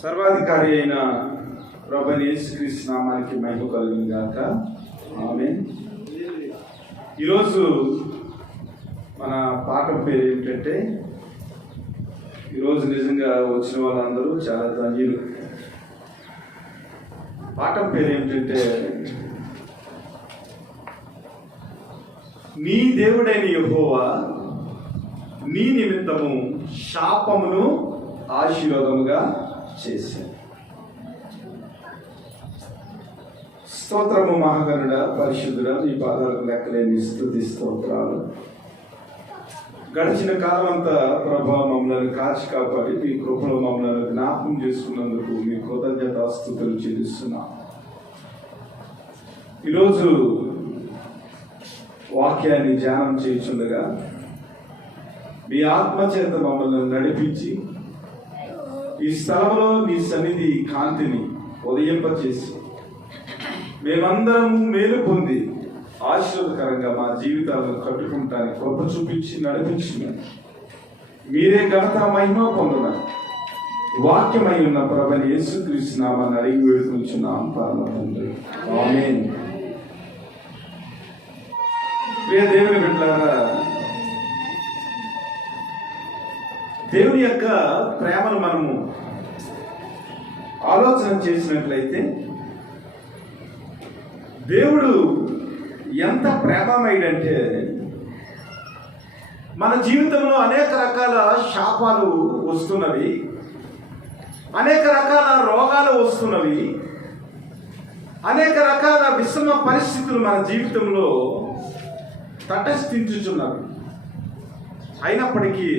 సర్వాధికారి అయిన ప్రభువైన యేసుక్రీస్తు నామానికి మహిమ కలుగును గాక. ఆమేన్. ఈరోజు మన పాఠం పేరు ఏమిటంటే, ఈరోజు నిజంగా వచ్చిన వాళ్ళందరూ చాలా ధన్యులు. పాఠం పేరు ఏమిటంటే, నీ దేవుడైన యెహోవా నీ నిమిత్తము శాపమును ఆశీర్వాదముగా చేశాను. స్తోత్రము మహాగణుడ, పరిశుద్ధుడ, నీ పాదాలకు లెక్కలేని స్తుతి స్తోత్రాలు. గడిచిన కాలం అంతా ప్రభా మమ్మల్ని కాచి కాపాడి మీ కృపలో మమ్మల్ని జ్ఞాపకం చేసుకున్నందుకు మీ కృతజ్ఞతాస్తుతులు చెల్లిస్తున్నాం. ఈరోజు వాక్యాన్ని ధ్యానం చేయుచుండగా మీ ఆత్మచేత మమ్మల్ని నడిపించి ఈ స్థలంలో నీ సన్నిధి కాంతిని ఉదయింపచేసి మేమందరం మేలు పొంది ఆశీర్వాదకరంగా మా జీవితాలను కట్టుకుంటానికి కృప చూపించి నడిపించిన మీరే ఘనత మహిమ పొందున్నారు. వాక్యమై ఉన్న ప్రభువైన యేసుక్రీస్తు నామమున అడిగి వేడుకొనుచున్నాం పరమ తండ్రి. ఆమేన్. ప్రియ దేవుని బిడ్డలారా, దేవుని యొక్క ప్రేమను మనము ఆలోచన చేసినట్లయితే, దేవుడు ఎంత ప్రేమమయుడంటే మన జీవితంలో అనేక రకాల శాపాలు వస్తున్నవి, అనేక రకాల రోగాలు వస్తున్నవి, అనేక రకాల విషమ పరిస్థితులు మన జీవితంలో తటస్థించుచున్నవి. అయినప్పటికీ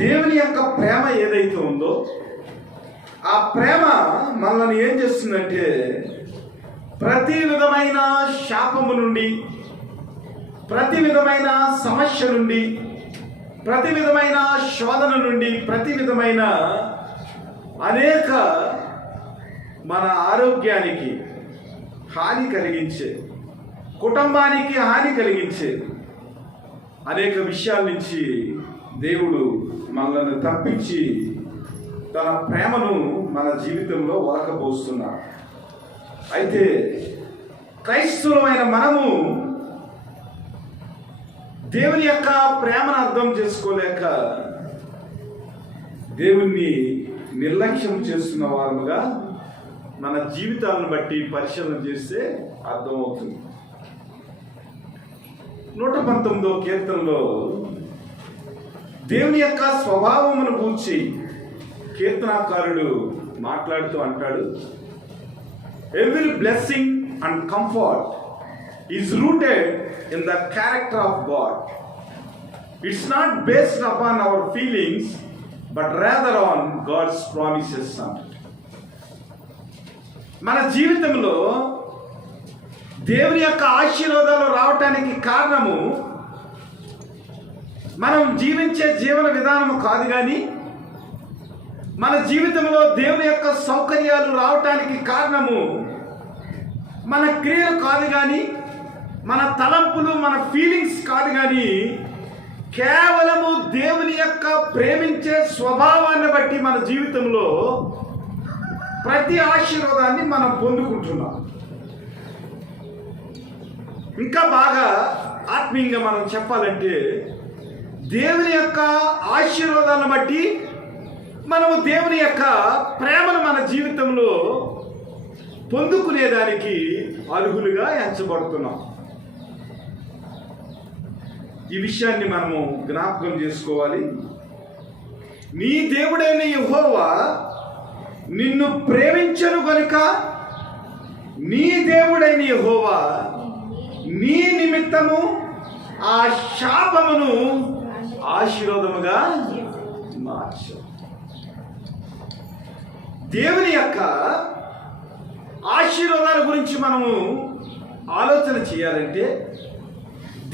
దేవుని యొక్క ప్రేమ ఏదైతే ఉందో ఆ ప్రేమ మనల్ని ఏం చేస్తుందంటే, ప్రతి విధమైన శాపము నుండి, ప్రతి విధమైన సమస్య నుండి, ప్రతి విధమైన శోధన నుండి, ప్రతి విధమైన అనేక మన ఆరోగ్యానికి హాని కలిగించే, కుటుంబానికి హాని కలిగించే అనేక విషయాల నుంచి దేవుడు మనల్ని తప్పించి తన ప్రేమను మన జీవితంలో ఒలకబోస్తున్నాడు. అయితే క్రైస్తవులమైన మనము దేవుని యొక్క ప్రేమను అర్థం చేసుకోలేక దేవుణ్ణి నిర్లక్ష్యం చేస్తున్న వారుగా మన జీవితాలను బట్టి పరిశీలన చేస్తే అర్థమవుతుంది. 119వ కీర్తనలో దేవుని యొక్క స్వభావమును గూర్చి కీర్తనాకారుడు మాట్లాడుతూ అంటాడు, every blessing and comfort is rooted in the character of God. It's not based upon our feelings but rather on God's promises. మన జీవితంలో దేవుని యొక్క ఆశీర్వాదాలు రావటానికి కారణము మనం జీవించే జీవన విధానము కాదు, కానీ మన జీవితంలో దేవుని యొక్క సౌకర్యాలు రావటానికి కారణము మన క్రియలు కాదు, కానీ మన తలంపులు, మన ఫీలింగ్స్ కాదు, కానీ కేవలము దేవుని యొక్క ప్రేమించే స్వభావాన్ని బట్టి మన జీవితంలో ప్రతి ఆశీర్వాదాన్ని మనం పొందుకుంటున్నాం. ఇంకా బాగా ఆత్మీయంగా మనం చెప్పాలంటే, దేవుని యొక్క ఆశీర్వాదాలను బట్టి మనము దేవుని యొక్క ప్రేమను మన జీవితంలో పొందుకునేదానికి అర్హులుగా ఎంచబడుతున్నాం. ఈ విషయాన్ని మనము జ్ఞాపకం చేసుకోవాలి. నీ దేవుడైన యెహోవా నిన్ను ప్రేమించను గనుక నీ దేవుడైన యెహోవా నీ నిమిత్తము ఆ శాపమును ఆశీర్వాదముగా మార్చు. దేవుని యొక్క ఆశీర్వాదాల గురించి మనము ఆలోచన చేయాలంటే,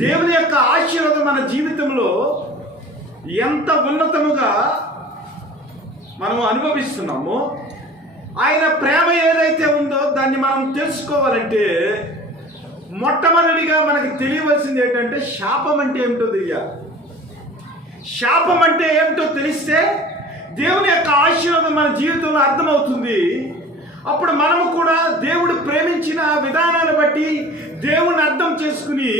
దేవుని యొక్క ఆశీర్వాదం మన జీవితంలో ఎంత ఉన్నతముగా మనం అనుభవిస్తున్నామో, ఆయన ప్రేమ ఏదైతే ఉందో దాన్ని మనం తెలుసుకోవాలంటే మొట్టమొదటిగా మనకి తెలియవలసింది ఏంటంటే శాపం అంటే ఏమిటో తెలియాలి. శాపం అంటే ఏమిటో తెలిస్తే దేవుని యొక్క ఆశీర్వాదం మన జీవితంలో అర్థమవుతుంది. అప్పుడు మనము కూడా దేవుడు ప్రేమించిన విధానాన్ని బట్టి దేవుని అర్థం చేసుకుని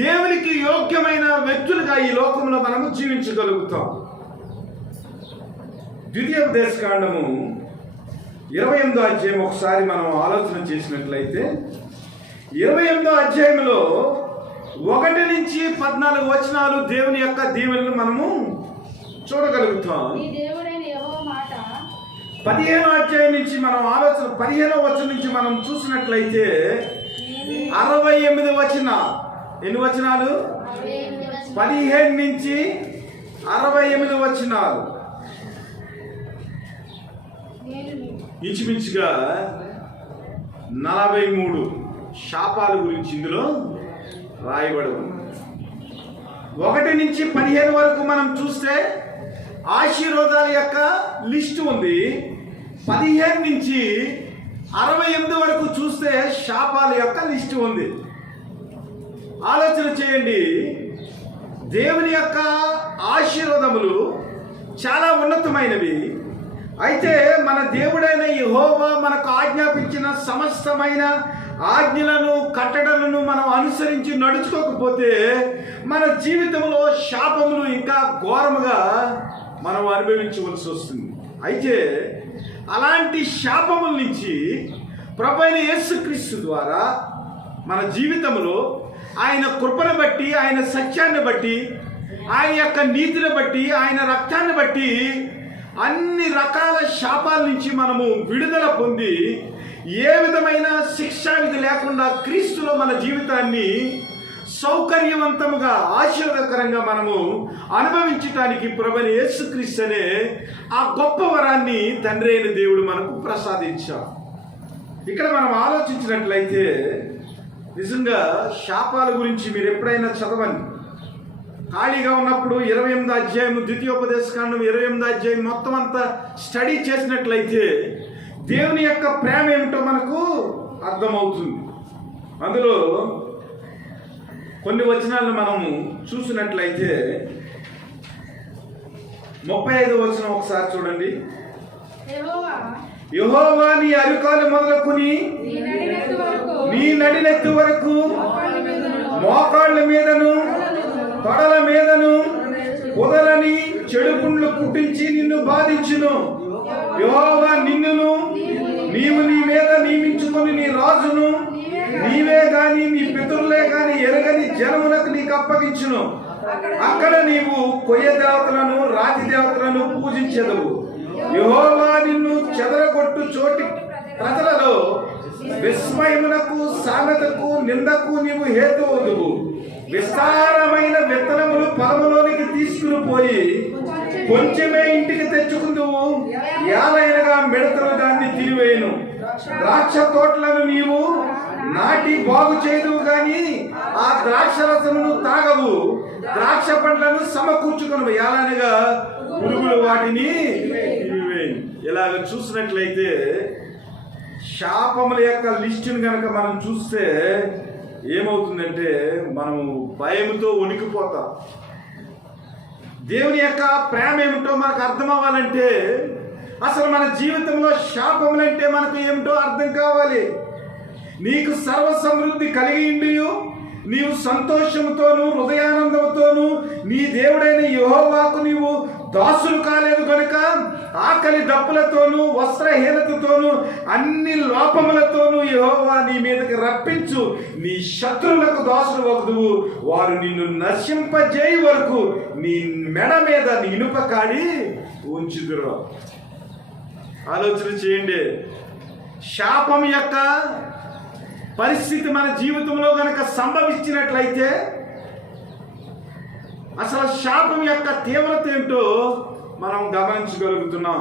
దేవునికి యోగ్యమైన వ్యక్తులుగా ఈ లోకంలో మనము జీవించగలుగుతాం. ద్వితీయోపదేశకాండము 28వ అధ్యాయం ఒకసారి మనం ఆలోచన చేసినట్లయితే 28వ అధ్యాయంలో 1 నుంచి 14 వచనాలు దేవుని యొక్క దీవెనలు మనము చూడగలుగుతాం. 15వ అధ్యాయం నుంచి మనం ఆలోచన 15వ వచనం నుంచి మనం చూసినట్లయితే 68 వచనాలు. ఎన్ని వచనాలు? 15 నుంచి 68 వచనాలు. ఇంచుమించుగా 43 శాపాల గురించి ఇందులో రాయబడి ఉంది. 1 నుంచి 15 వరకు మనం చూస్తే ఆశీర్వాదాల యొక్క లిస్టు ఉంది. 15 నుంచి 68 వరకు చూస్తే శాపాల యొక్క లిస్టు ఉంది. ఆలోచన చేయండి. దేవుని యొక్క ఆశీర్వాదములు చాలా ఉన్నతమైనవి. అయితే మన దేవుడైన యెహోవా మనకు ఆజ్ఞాపించిన సమస్తమైన ఆజ్ఞలను కట్టడలను మనం అనుసరించి నడుచుకోకపోతే మన జీవితంలో శాపములు ఇంకా ఘోరముగా మనం అనుభవించవలసి వస్తుంది. అయితే అలాంటి శాపముల నుంచి ప్రభువైన యేసుక్రీస్తు ద్వారా మన జీవితంలో ఆయన కృపను బట్టి, ఆయన సత్యాన్ని బట్టి, ఆయన యొక్క నీతిని బట్టి, ఆయన రక్తాన్ని బట్టి అన్ని రకాల శాపాల నుంచి మనము విడుదల పొంది ఏ విధమైన శిక్షావిధి లేకుండా క్రీస్తులో మన జీవితాన్ని సౌకర్యవంతముగా ఆశీర్వాదకరంగా మనము అనుభవించటానికి ప్రభువైన యేసుక్రీస్తు అనే ఆ గొప్ప వరాన్ని తండ్రి అయిన దేవుడు మనకు ప్రసాదించాడు. ఇక్కడ మనం ఆలోచించినట్లయితే నిజంగా శాపాల గురించి మీరు ఎప్పుడైనా చదవండి. ఖాళీగా ఉన్నప్పుడు 28వ అధ్యాయం ద్వితీయోపదేశకాండం 28వ అధ్యాయం మొత్తం అంతా స్టడీ చేసినట్లయితే దేవుని యొక్క ప్రేమ ఏమిటో మనకు అర్థమవుతుంది. అందులో కొన్ని వచనాలను మనము చూసినట్లయితే 35వ వచనం ఒకసారి చూడండి. యెహోవా నీ అరికాలు మొదలుకొని నీ నడినెత్తు వరకు మోకాళ్ళ మీదను తొడల మీదను కుదరని చెడుపుండ్లు పుట్టించి నిన్ను బాధించును. యెహోవా నిన్నును నీవు నీ మీద నియమించుకొని నీ రాజును నీవే గాని నీ పితరులే గాని ఎరగని జనమునకు నీకు అప్పగించును. అక్కడ నీవు కొయ్య దేవతలను రాతి దేవతలను పూజించెదవు. యెహోవా నిన్ను చెదరగొట్టు చోటి ప్రజలలో విస్మయమునకు సామెతకు నిందకు నీవు హేతువుదువు. విస్తారమైన విత్తనములు పొలములోనికి తీసుకుని పోయి కొంచెమే ఇంటికి తెచ్చుకుందువు. ఏలైనగా మిడతలు దాన్ని తిరివేయును. ద్రాక్ష తోటలను నీవు నాటి బాగు చేయదువు గాని ఆ ద్రాక్ష రసమును తాగవు. ద్రాక్ష పండ్లను సమకూర్చుకును. ఏలైనగా పురుగులు వాటిని తిరివేయును. ఇలాగ చూసినట్లయితే శాపముల యొక్క లిస్టును కనుక మనం చూస్తే ఏమవుతుందంటే మనము భయముతో వణికిపోతాం. దేవుని యొక్క ప్రేమ ఏమిటో మనకు అర్థం అవ్వాలంటే అసలు మన జీవితంలో శాపములంటే మనకు ఏమిటో అర్థం కావాలి. నీకు సర్వ సమృద్ధి కలిగి ఉండియు నీవు సంతోషంతోను హృదయానందంతోను నీ దేవుడైన యెహోవాకు నీవు దాసులు కాలేదు కనుక ఆకలి దప్పులతోనూ వస్త్రహీనతతోనూ అన్ని లోపములతోనూ యెహోవా నీ మీదకి రప్పించు. నీ శత్రువులకు దాసులు వగుదువు. వారు నిన్ను నశింపజేయ వరకు నీ మెడ మీద నీ ఇనుప కాడి ఉంచుదురు. ఆలోచన చేయండి. శాపం యొక్క పరిస్థితి మన జీవితంలో కనుక సంభవించినట్లయితే అసలు శాపం యొక్క తీవ్రత ఏంటో మనం గమనించగలుగుతున్నాం.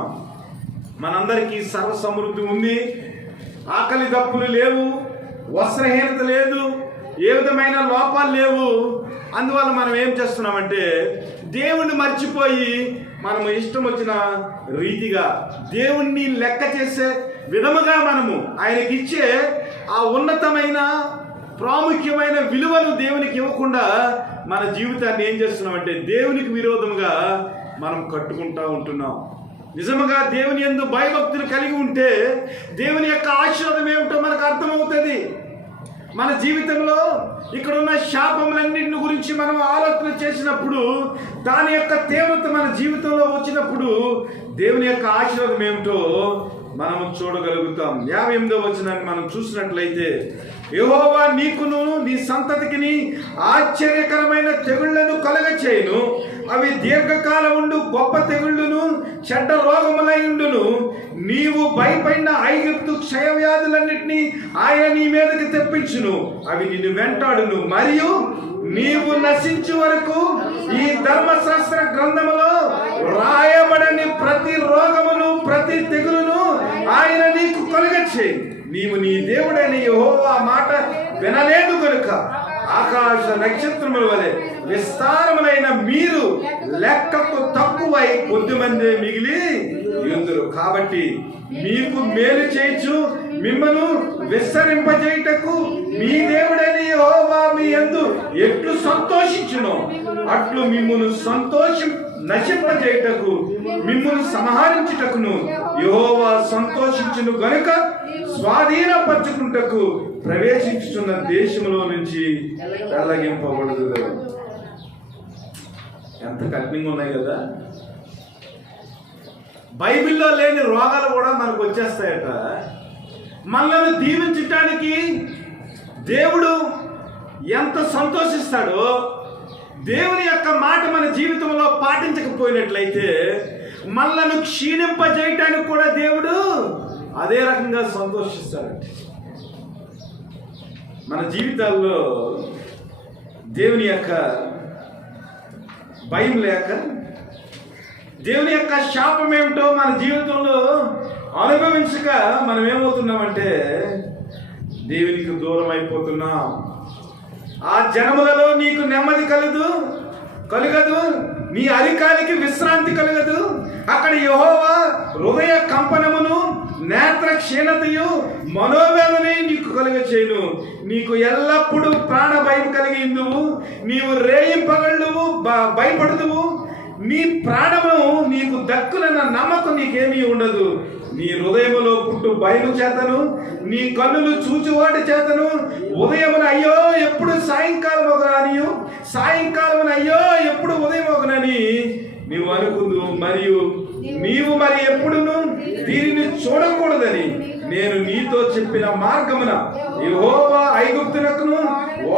మనందరికీ సర్వ సమృద్ధి ఉంది, ఆకలి దప్పులు లేవు, వస్త్రహీనత లేదు, ఏ విధమైన లోపాలు లేవు. అందువల్ల మనం ఏం చేస్తున్నామంటే దేవుణ్ణి మర్చిపోయి మనము ఇష్టం వచ్చిన రీతిగా దేవుణ్ణి లెక్క చేసే విధముగా మనము ఆయనకి ఇచ్చే ఆ ఉన్నతమైన ప్రాముఖ్యమైన విలువను దేవునికి ఇవ్వకుండా మన జీవితాన్ని ఏం చేస్తున్నామంటే దేవునికి విరోధంగా మనం కట్టుకుంటూ ఉంటున్నాం. నిజముగా దేవుని యందు భయభక్తులు కలిగి ఉంటే దేవుని యొక్క ఆశీర్వాదం ఏమిటో మనకు అర్థమవుతుంది. మన జీవితంలో ఇక్కడ ఉన్న శాపములన్నింటిని గురించి మనం ఆలోచన చేసినప్పుడు, దాని యొక్క తీవ్రత మన జీవితంలో వచ్చినప్పుడు దేవుని యొక్క ఆశీర్వాదం ఏమిటో మనం చూడగలుగుతాం. 58వ వచనాన్ని మనం చూసినట్లయితే, యెహోవా నీకును నీ సంతతికిని ఆశ్చర్యకరమైన తెగుళ్లను కలుగచేయును. అవి దీర్ఘకాలం ఉండు గొప్ప తెగుళ్ళును చెడ్డ రోగములైండును. నీవు భయపడిన ఐగుప్తు క్షయవ్యాధులన్నిటినీ ఆయన నీ మీదకి తెప్పించును. అవి నిన్ను వెంటాడును. మరియు నీవు నశించు వరకు ఈ ధర్మశాస్త్ర గ్రంథములో రాయబడని ప్రతి రోగమును ప్రతి తెగులును ఆయన నీకు కలుగచేయి. నీవు నీ దేవుడైన యెహోవా మాట వినలేదు కనుక ఆకాశ నక్షత్రముల వలె విస్తారములైన మీరు లెక్కకు తక్కువై కొద్దిమంది మిగిలి యుందురు. కాబట్టి మీకు మేలు చేయొచ్చు, మిమ్మను విస్తరింపజేయుటకు మీ దేవుడైన యెహోవా మీ యందు ఎట్లు సంతోషించును అట్లు మిమ్మును నశింపజేయుటకు మిమ్మును సంహరించుటకును యెహోవా సంతోషించును గనుక స్వాధీనపరచుకుంటకు ప్రవేశించుతున్న దేశంలో నుంచి తొలగింపబడదు. ఎంత కఠినంగా ఉన్నాయి కదా. బైబిల్లో లేని రోగాలు కూడా మనకు వచ్చేస్తాయట. మనల్ని దీవించటానికి దేవుడు ఎంత సంతోషిస్తాడో, దేవుని యొక్క మాట మన జీవితంలో పాటించకపోయినట్లయితే మనల్ని క్షీణింపజేయటానికి కూడా దేవుడు అదే రకంగా సంతోషిస్తాడంట. మన జీవితాల్లో దేవుని యొక్క భయం లేక, దేవుని యొక్క శాపం ఏమిటో మన జీవితంలో అనుభవించక మనం ఏమవుతున్నామంటే దేవునికి దూరం అయిపోతున్నాం. ఆ జనములలో నీకు నెమ్మది కలుగదు, నీ అరికాలికి విశ్రాంతి కలగదు. అక్కడ యెహోవా హృదయ కంపనమును నేత్ర క్షీణతయు మనోవేదనే నీకు కలుగచేయును. నీకు ఎల్లప్పుడూ ప్రాణ భయం కలిగి ఇందువు. నీవు రేయింపగలవు భయపడదువు. నీ ప్రాణము నీకు దక్కునన్న నమ్మకం నీకేమీ ఉండదు. నీ హృదయములో పుట్టు భయము చేతను, నీ కన్నులు చూచువాడి చేతను ఉదయమున అయ్యో ఎప్పుడు సాయంకాలం ఒకననియు, సాయంకాలమున అయ్యో ఎప్పుడు ఉదయం ఒకనని నీవు అనుకుందు. మరియు నీవు మరి ఎప్పుడును దీనిని చూడకూడదని నేను నీతో చెప్పిన మార్గమున యెహోవా ఐగుప్తునకును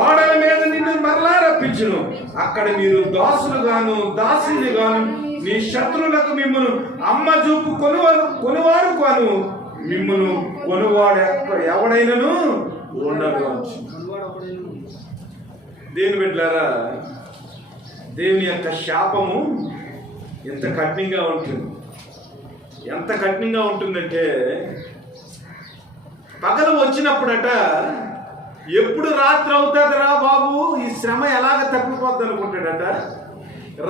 ఓడల మీద నిన్ను మరలా రప్పించును. అక్కడ మీరు దాసులుగాను దాసీలుగాను నీ శత్రువులకు మిమ్మను అమ్మ చూపు కొనువాడు కాను, మిమ్మను కొనువాడు ఎవడైనను ఉండదు. దేవుని బిడ్డలారా, దేవుని యొక్క శాపము ఎంత కఠినంగా ఉంటుంది. ఎంత కఠినంగా ఉంటుందంటే, పగలు వచ్చినప్పుడట ఎప్పుడు రాత్రి అవుతుందిరా బాబు, ఈ శ్రమ ఎలాగ తప్పిపోద్ది అనుకుంటాడట.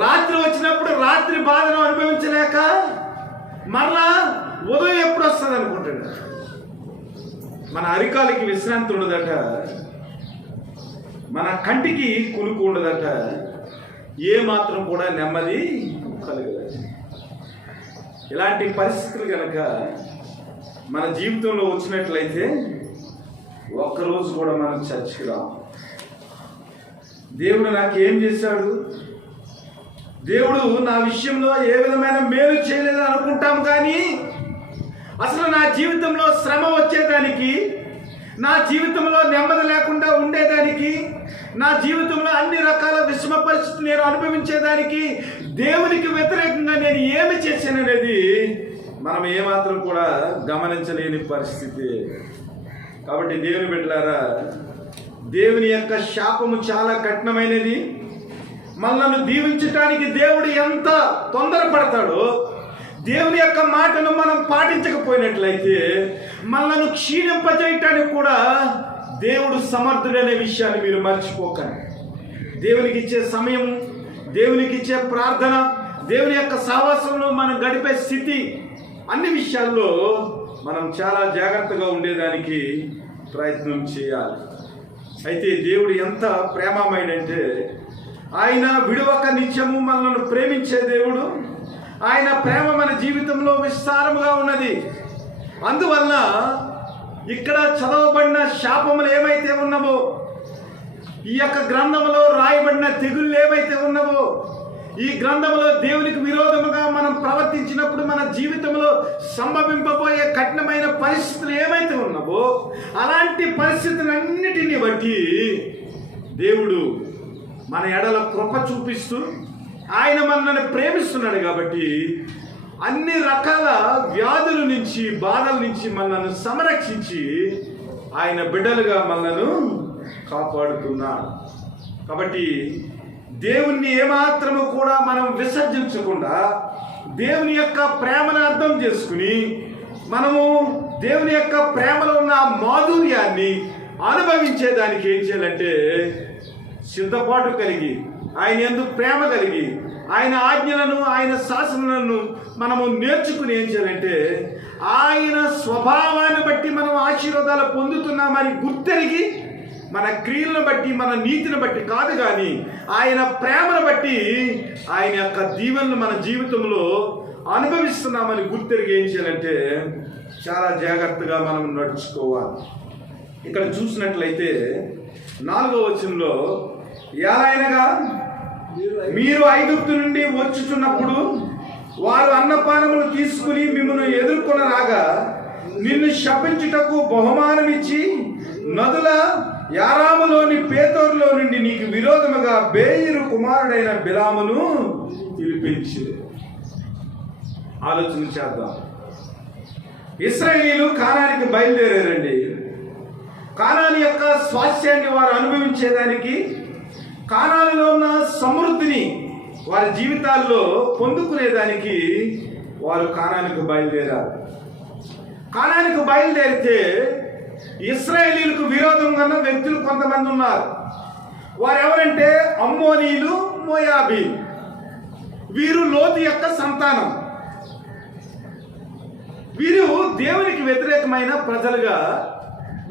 రాత్రి వచ్చినప్పుడు రాత్రి బాధను అనుభవించలేక మరలా ఉదయం ఎప్పుడు వస్తుంది అనుకుంటాడు. మన అరికాలకి విశ్రాంతి ఉండదట, మన కంటికి కునుకు ఉండదట, ఏ మాత్రం కూడా నెమ్మది కలగదు. ఇలాంటి పరిస్థితులు కనుక మన జీవితంలో వచ్చినట్లయితే ఒక్కరోజు కూడా మనం చర్చికి రాం. దేవుడు నాకేం చేశాడు, దేవుడు నా విషయంలో ఏ విధమైన మేలు చేయలేదని అనుకుంటాం. కానీ అసలు నా జీవితంలో శ్రమ వచ్చేదానికి, నా జీవితంలో నెమ్మది లేకుండా ఉండేదానికి, నా జీవితంలో అన్ని రకాల విషమ పరిస్థితులు నేను అనుభవించేదానికి దేవునికి వ్యతిరేకంగా నేను ఏమి చేశాననేది మనం ఏమాత్రం కూడా గమనించలేని పరిస్థితి. కాబట్టి దేవుని బిడ్డలారా, దేవుని యొక్క శాపము చాలా కఠినమైనది. మనల్ని దీవించటానికి దేవుడు ఎంత తొందరపడతాడో, దేవుని యొక్క మాటను మనం పాటించకపోయినట్లయితే మనల్ని క్షీణింపజేయటానికి కూడా దేవుడు సమర్థుడనే విషయాన్ని మీరు మర్చిపోకండి. దేవునికి ఇచ్చే సమయం, దేవునికి ఇచ్చే ప్రార్థన, దేవుని యొక్క సహవాసంలో మనం గడిపే స్థితి, అన్ని విషయాల్లో మనం చాలా జాగ్రత్తగా ఉండేదానికి ప్రయత్నం చేయాలి. అయితే దేవుడు ఎంత ప్రేమమయుడంటే ఆయన విడువక నిత్యము మనల్ని ప్రేమించే దేవుడు. ఆయన ప్రేమ మన జీవితంలో విస్తారముగా ఉన్నది. అందువలన ఇక్కడ చదవబడిన శాపములు ఏమైతే ఉన్నావో, ఈ యొక్క గ్రంథంలో రాయబడిన తెగుళ్ళు ఏమైతే ఉన్నావో, ఈ గ్రంథంలో దేవునికి విరోధముగా మనం ప్రవర్తించినప్పుడు మన జీవితంలో సంభవింపబోయే కఠినమైన పరిస్థితులు ఏమైతే ఉన్నావో, అలాంటి పరిస్థితులన్నిటిని బట్టి దేవుడు మన ఎడల కృప చూపిస్తూ ఆయన మనల్ని ప్రేమిస్తున్నాడు. కాబట్టి అన్ని రకాల వ్యాధుల నుంచి, బాధల నుంచి మనల్ని సంరక్షించి ఆయన బిడ్డలుగా మనల్ని కాపాడుతున్నాడు. కాబట్టి దేవుణ్ణి ఏమాత్రము కూడా మనం విసర్జించకుండా దేవుని యొక్క ప్రేమను అర్థం చేసుకుని మనము దేవుని యొక్క ప్రేమలో ఉన్న మాధుర్యాన్ని అనుభవించేదానికి ఏం చేయాలంటే సిద్ధపాటు కలిగి, ఆయన యందు ప్రేమ కలిగి, ఆయన ఆజ్ఞలను, ఆయన శాసనాలను మనము నేర్చుకుని ఏం చేయాలంటే ఆయన స్వభావాన్ని బట్టి మనం ఆశీర్వాదాలు పొందుతున్నామని గుర్తెరిగి, మన క్రియలను బట్టి, మన నీతిని బట్టి కాదు, కానీ ఆయన ప్రేమను బట్టి ఆయన యొక్క దీవెనలు మన జీవితంలో అనుభవిస్తున్నామని గుర్తెరిగి ఏం చేయాలంటే చాలా జాగ్రత్తగా మనం నడుచుకోవాలి. ఇక్కడ చూసినట్లయితే 4వ వచనంలో, ఎలాగనగా మీరు ఐగుప్తు నుండి వచ్చుచున్నప్పుడు వారు అన్నపానములు తీసుకుని మిమ్మల్ని ఎదుర్కొని రాగా నిన్ను శపించుటకు బహుమానం ఇచ్చి నదుల యారాములోని పేతోరులో నుండి నీకు విరోధముగా బేయిరు కుమారుడైన బిలామును పిలిపించి. ఆలోచన చేద్దాం. ఇశ్రాయేలీయులు కానానికి బయలుదేరారండి. కానాను యొక్క స్వాస్థ్యాన్ని వారు అనుభవించేదానికి, కానానులో ఉన్న సమృద్ధిని వారి జీవితాల్లో పొందుకునేదానికి వారు కానానికి బయలుదేరారు. కానానికి బయలుదేరితే ఇశ్రాయేలీయులకు విరోధంగా ఉన్న వ్యక్తులు కొంతమంది ఉన్నారు. వారు ఎవరంటే అమ్మోనీయులు, మోయాబీలు. వీరు లోతు యొక్క సంతానం. వీరు దేవునికి వ్యతిరేకమైన ప్రజలుగా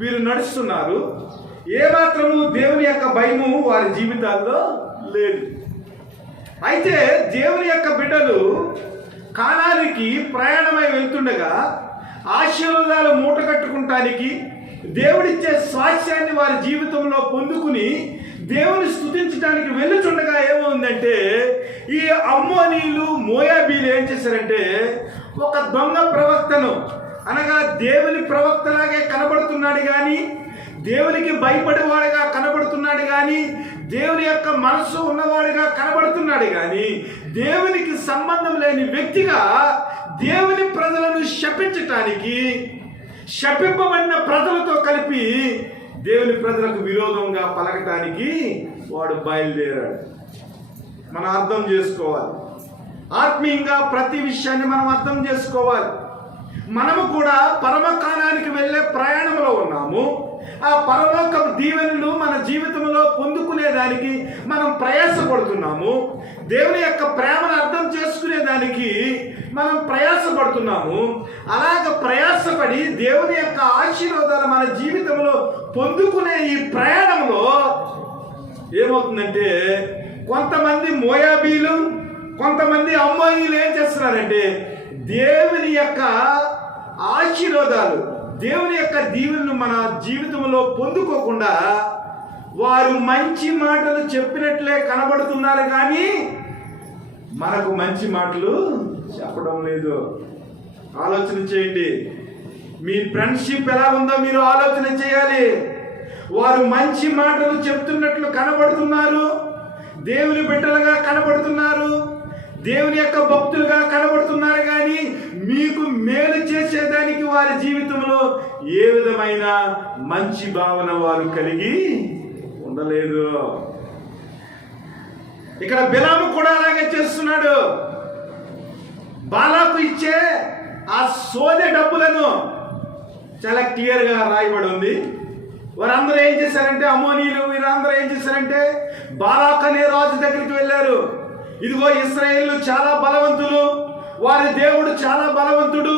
వీరు నడుస్తున్నారు. ఏమాత్రము దేవుని యొక్క భయము వారి జీవితాల్లో లేదు. అయితే దేవుని యొక్క బిడ్డలు కానానికి ప్రయాణమై వెళ్తుండగా ఆశీర్వాదాలు మూట కట్టుకుంటానికి, దేవుడిచ్చే స్వాస్థ్యాన్ని వారి జీవితంలో పొందుకుని దేవుని స్తుతించడానికి వెళ్ళుచుండగా ఏమవుందంటే ఈ అమ్మోనీయులు, మోయాబీలు ఏం చేశారంటే ఒక దొంగ ప్రవక్తను, అనగా దేవుని ప్రవక్తలాగే కనబడుతున్నాడు కానీ, దేవునికి భయపడేవాడుగా కనబడుతున్నాడు కానీ, దేవుని యొక్క మనస్సు ఉన్నవాడుగా కనబడుతున్నాడు కానీ, దేవునికి సంబంధం లేని వ్యక్తిగా దేవుని ప్రజలను శపించటానికి, శపింపబడిన ప్రజలతో కలిపి దేవుని ప్రజలకు విరోధంగా పలకటానికి వాడు బయలుదేరాడు. మనం అర్థం చేసుకోవాలి. ఆత్మీయంగా ప్రతి విషయాన్ని మనం అర్థం చేసుకోవాలి. మనము కూడా పరమకాలానికి వెళ్ళే ప్రయాణంలో ఉన్నాము. ఆ పరలోక దీవెనలు మన జీవితంలో పొందుకునేదానికి మనం ప్రయాసపడుతున్నాము. దేవుని యొక్క ప్రేమను అర్థం చేసుకునేదానికి మనం ప్రయాసపడుతున్నాము. అలాగ ప్రయాసపడి దేవుని యొక్క ఆశీర్వాదాలు మన జీవితంలో పొందుకునే ఈ ప్రయాణంలో ఏమవుతుందంటే కొంతమంది మోయాబీలు, కొంతమంది అమ్మోనీయులు ఏం చేస్తున్నారంటే దేవుని యొక్క ఆశీర్వాదాలు, దేవుని యొక్క దీవెనలు మన జీవితంలో పొందుకోకుండా వారు మంచి మాటలు చెప్పినట్లే కనబడుతున్నారు కానీ మనకు మంచి మాటలు చెప్పడం లేదు. ఆలోచన చేయండి. మీ ఫ్రెండ్షిప్ ఎలా ఉందో మీరు ఆలోచన చేయాలి. వారు మంచి మాటలు చెప్తున్నట్లు కనబడుతున్నారు, దేవుని బిడ్డలుగా కనబడుతున్నారు, దేవుని యొక్క భక్తులుగా కనబడుతున్నారు కానీ మీకు మేలు చేసేదానికి వారి జీవితంలో ఏ విధమైన మంచి భావన వారు కలిగి ఉండలేదు. ఇక్కడ బిలాము కూడా అలాగే చేస్తున్నాడు. బాలాకు ఇచ్చే ఆ సోదె డబ్బులను చాలా క్లియర్గా రాయబడి ఉంది. వారందరూ ఏం చేశారంటే, అమ్మోనీయులు వీరందరూ ఏం చేశారంటే బాలాక్ అనే రాజు దగ్గరికి వెళ్ళారు. ఇదిగో ఇశ్రాయేలు చాలా బలవంతులు, వారి దేవుడు చాలా బలవంతుడు,